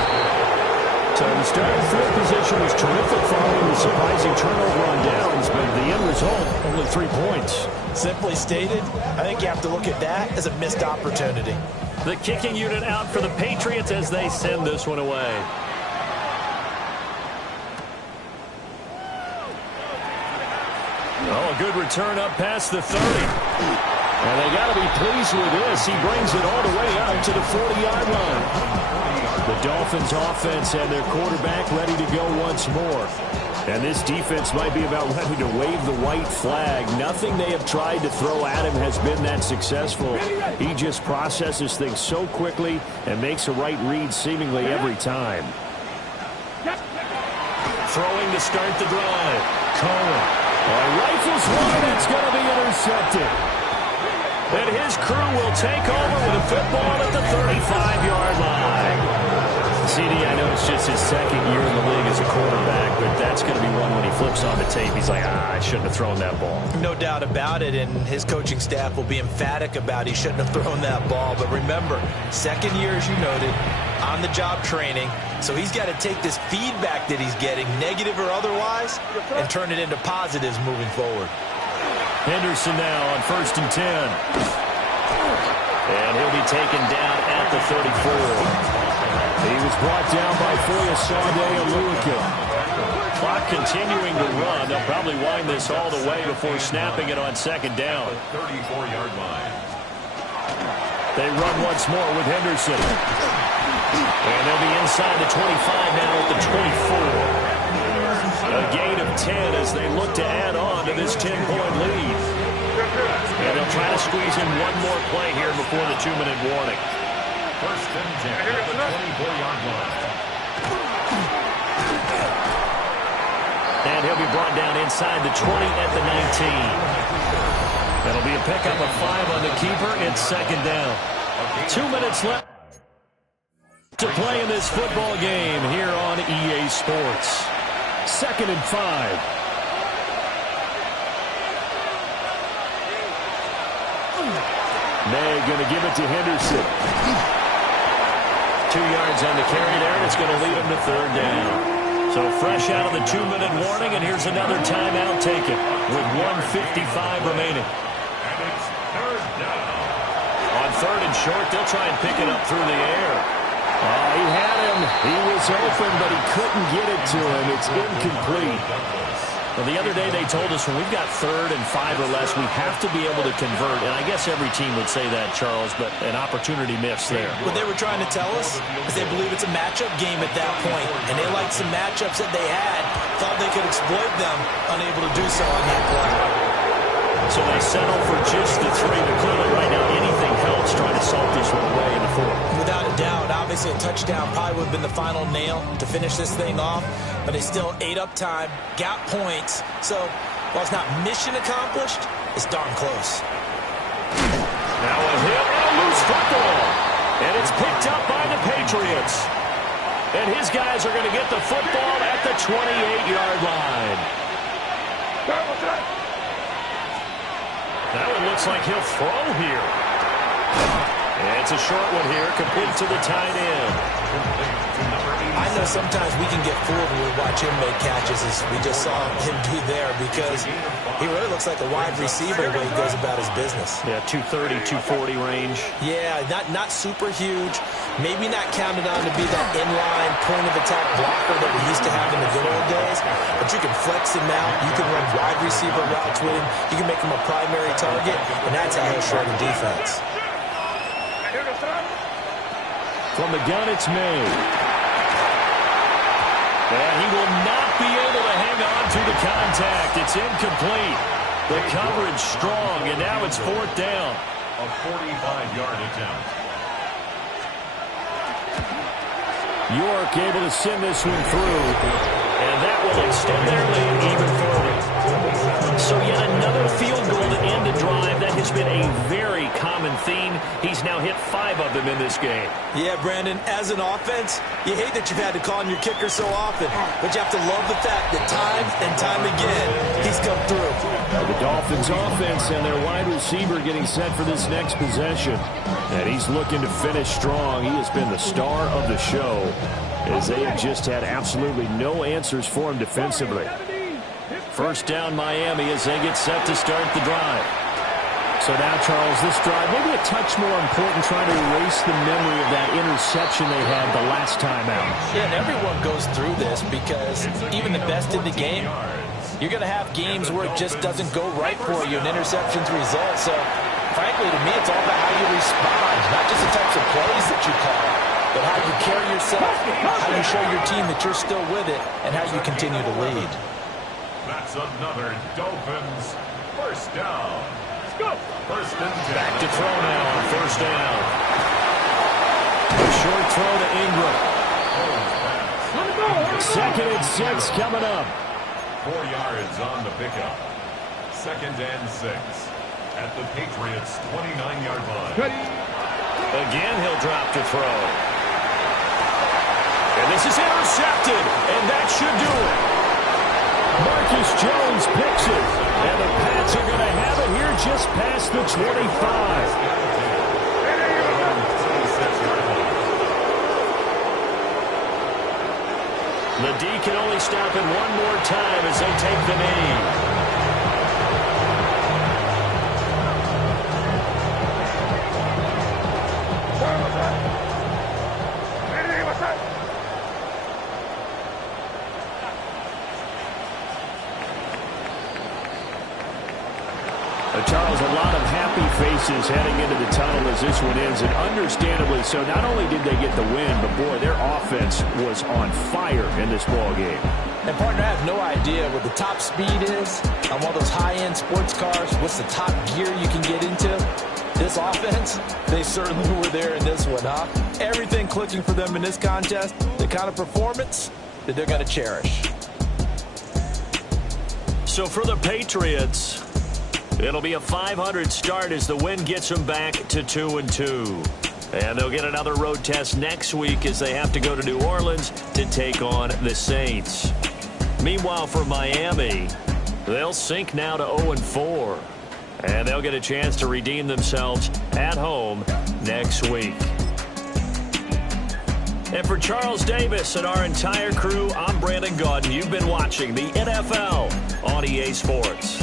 So the starting field position was terrific following the surprising turnover on downs, but the end result, only 3 points. Simply stated, I think you have to look at that as a missed opportunity. The kicking unit out for the Patriots as they send this one away. Oh, a good return up past the 30. And they got to be pleased with this. He brings it all the way up to the 40-yard line. The Dolphins offense and their quarterback ready to go once more. And this defense might be about ready to wave the white flag. Nothing they have tried to throw at him has been that successful. He just processes things so quickly and makes a right read seemingly every time. Throwing to start the drive. Cohen. Rifles one. It's going to be intercepted. And his crew will take over with a football at the 35-yard line. CD, I know it's just his second year in the league as a quarterback, but that's going to be one when he flips on the tape. He's like, I shouldn't have thrown that ball. No doubt about it, and his coaching staff will be emphatic about he shouldn't have thrown that ball. But remember, second year, as you noted, on-the-job training, so he's got to take this feedback that he's getting, negative or otherwise, and turn it into positives moving forward. Henderson now on 1st and 10. And he'll be taken down at the 34. He was brought down by Foyesade Aluakin. Clock continuing to run. They'll probably wind this all the way before snapping it on second down. 34-yard line. They run once more with Henderson. And they'll be inside the 25 now at the 24. A gain of 10 as they look to add on to this 10-point lead. And they'll try to squeeze in one more play here before the 2-minute warning. 1st and 10 at the 24-yard line. And he'll be brought down inside the 20 at the 19. That'll be a pickup of 5 on the keeper. It's second down. 2 minutes left to play in this football game here on EA Sports. 2nd and 5. May going to give it to Henderson. 2 yards on the carry there, and it's going to lead him to third down. So fresh out of the 2-minute warning, and here's another timeout taken with 1:55 remaining. And it's third down. On 3rd and short, they'll try and pick it up through the air. He had him. He was open, but he couldn't get it to him. It's incomplete. Well, the other day they told us when we've got 3rd and 5 or less, we have to be able to convert. And I guess every team would say that, Charles, but an opportunity missed there. What they were trying to tell us is they believe it's a matchup game at that point, and they liked some matchups that they had, thought they could exploit them, unable to do so on that play. So they settle for just the 3, but clearly right now anything helps trying to salt this one away in the 4th. Without a doubt, obviously a touchdown probably would have been the final nail to finish this thing off, but they still ate up time, got points. So While it's not mission accomplished, it's darn close. Now a hit and a loose football. And it's picked up by the Patriots. And his guys are going to get the football at the 28-yard line. That one looks like he'll throw here. And it's a short one here, complete to the tight end. I know sometimes we can get fooled when we watch him make catches, as we just saw him do there, because he really looks like a wide receiver the way he goes about his business. Yeah, 230, 240 range. Yeah, not super huge. Maybe not counted on to be that inline point-of-attack blocker that we used to have in the good old days, but you can flex him out. You can run wide receiver routes with him. You can make him a primary target, and that's how he'll shorten defense. From the gun, it's made. And he will not be able to hang on to the contact. It's incomplete. The coverage strong, and now it's fourth down. A 45-yard attempt. York able to send this one through, and that will extend their lead even further. So yet another field goal to end a drive. That has been a very common theme. He's now hit 5 of them in this game. Yeah, Brandon, as an offense, you hate that you've had to call on your kicker so often, but you have to love the fact that time and time again, he's come through. The Dolphins offense and their wide receiver getting set for this next possession. And he's looking to finish strong. He has been the star of the show, as they have just had absolutely no answers for him defensively. First down, Miami, as they get set to start the drive. So now, Charles, this drive maybe a touch more important, trying to erase the memory of that interception they had the last time out. Yeah, and everyone goes through this, because even the best in the game, you're going to have games where it just doesn't go right for you, and interceptions result. So, frankly, to me, it's all about how you respond, not just the types of plays that you call, but how you carry yourself, how you show your team that you're still with it, and how you continue to lead. That's another Dolphins first down. Let's go. First and 10. Back to throw now on first down. A short throw to Ingram. Second and 6 coming up. 4 yards on the pickup. Second and 6 at the Patriots' 29-yard line. Again, he'll drop to throw. And this is intercepted, and that should do it. Marcus Jones picks it, and the Pats are going to have it here just past the 25. The D can only stop it one more time as they take the knee. Charles, a lot of happy faces heading into the tunnel as this one ends, and understandably so. Not only did they get the win, but boy, their offense was on fire in this ball game. And, partner, I have no idea what the top speed is on one of those high-end sports cars. What's the top gear you can get into? This offense, they certainly were there in this one, huh? Everything clicking for them in this contest, the kind of performance that they're going to cherish. So for the Patriots, it'll be a 500 start as the win gets them back to 2-2. And they'll get another road test next week as they have to go to New Orleans to take on the Saints. Meanwhile, for Miami, they'll sink now to 0-4. And they'll get a chance to redeem themselves at home next week. And for Charles Davis and our entire crew, I'm Brandon Gaudin. You've been watching the NFL on EA Sports.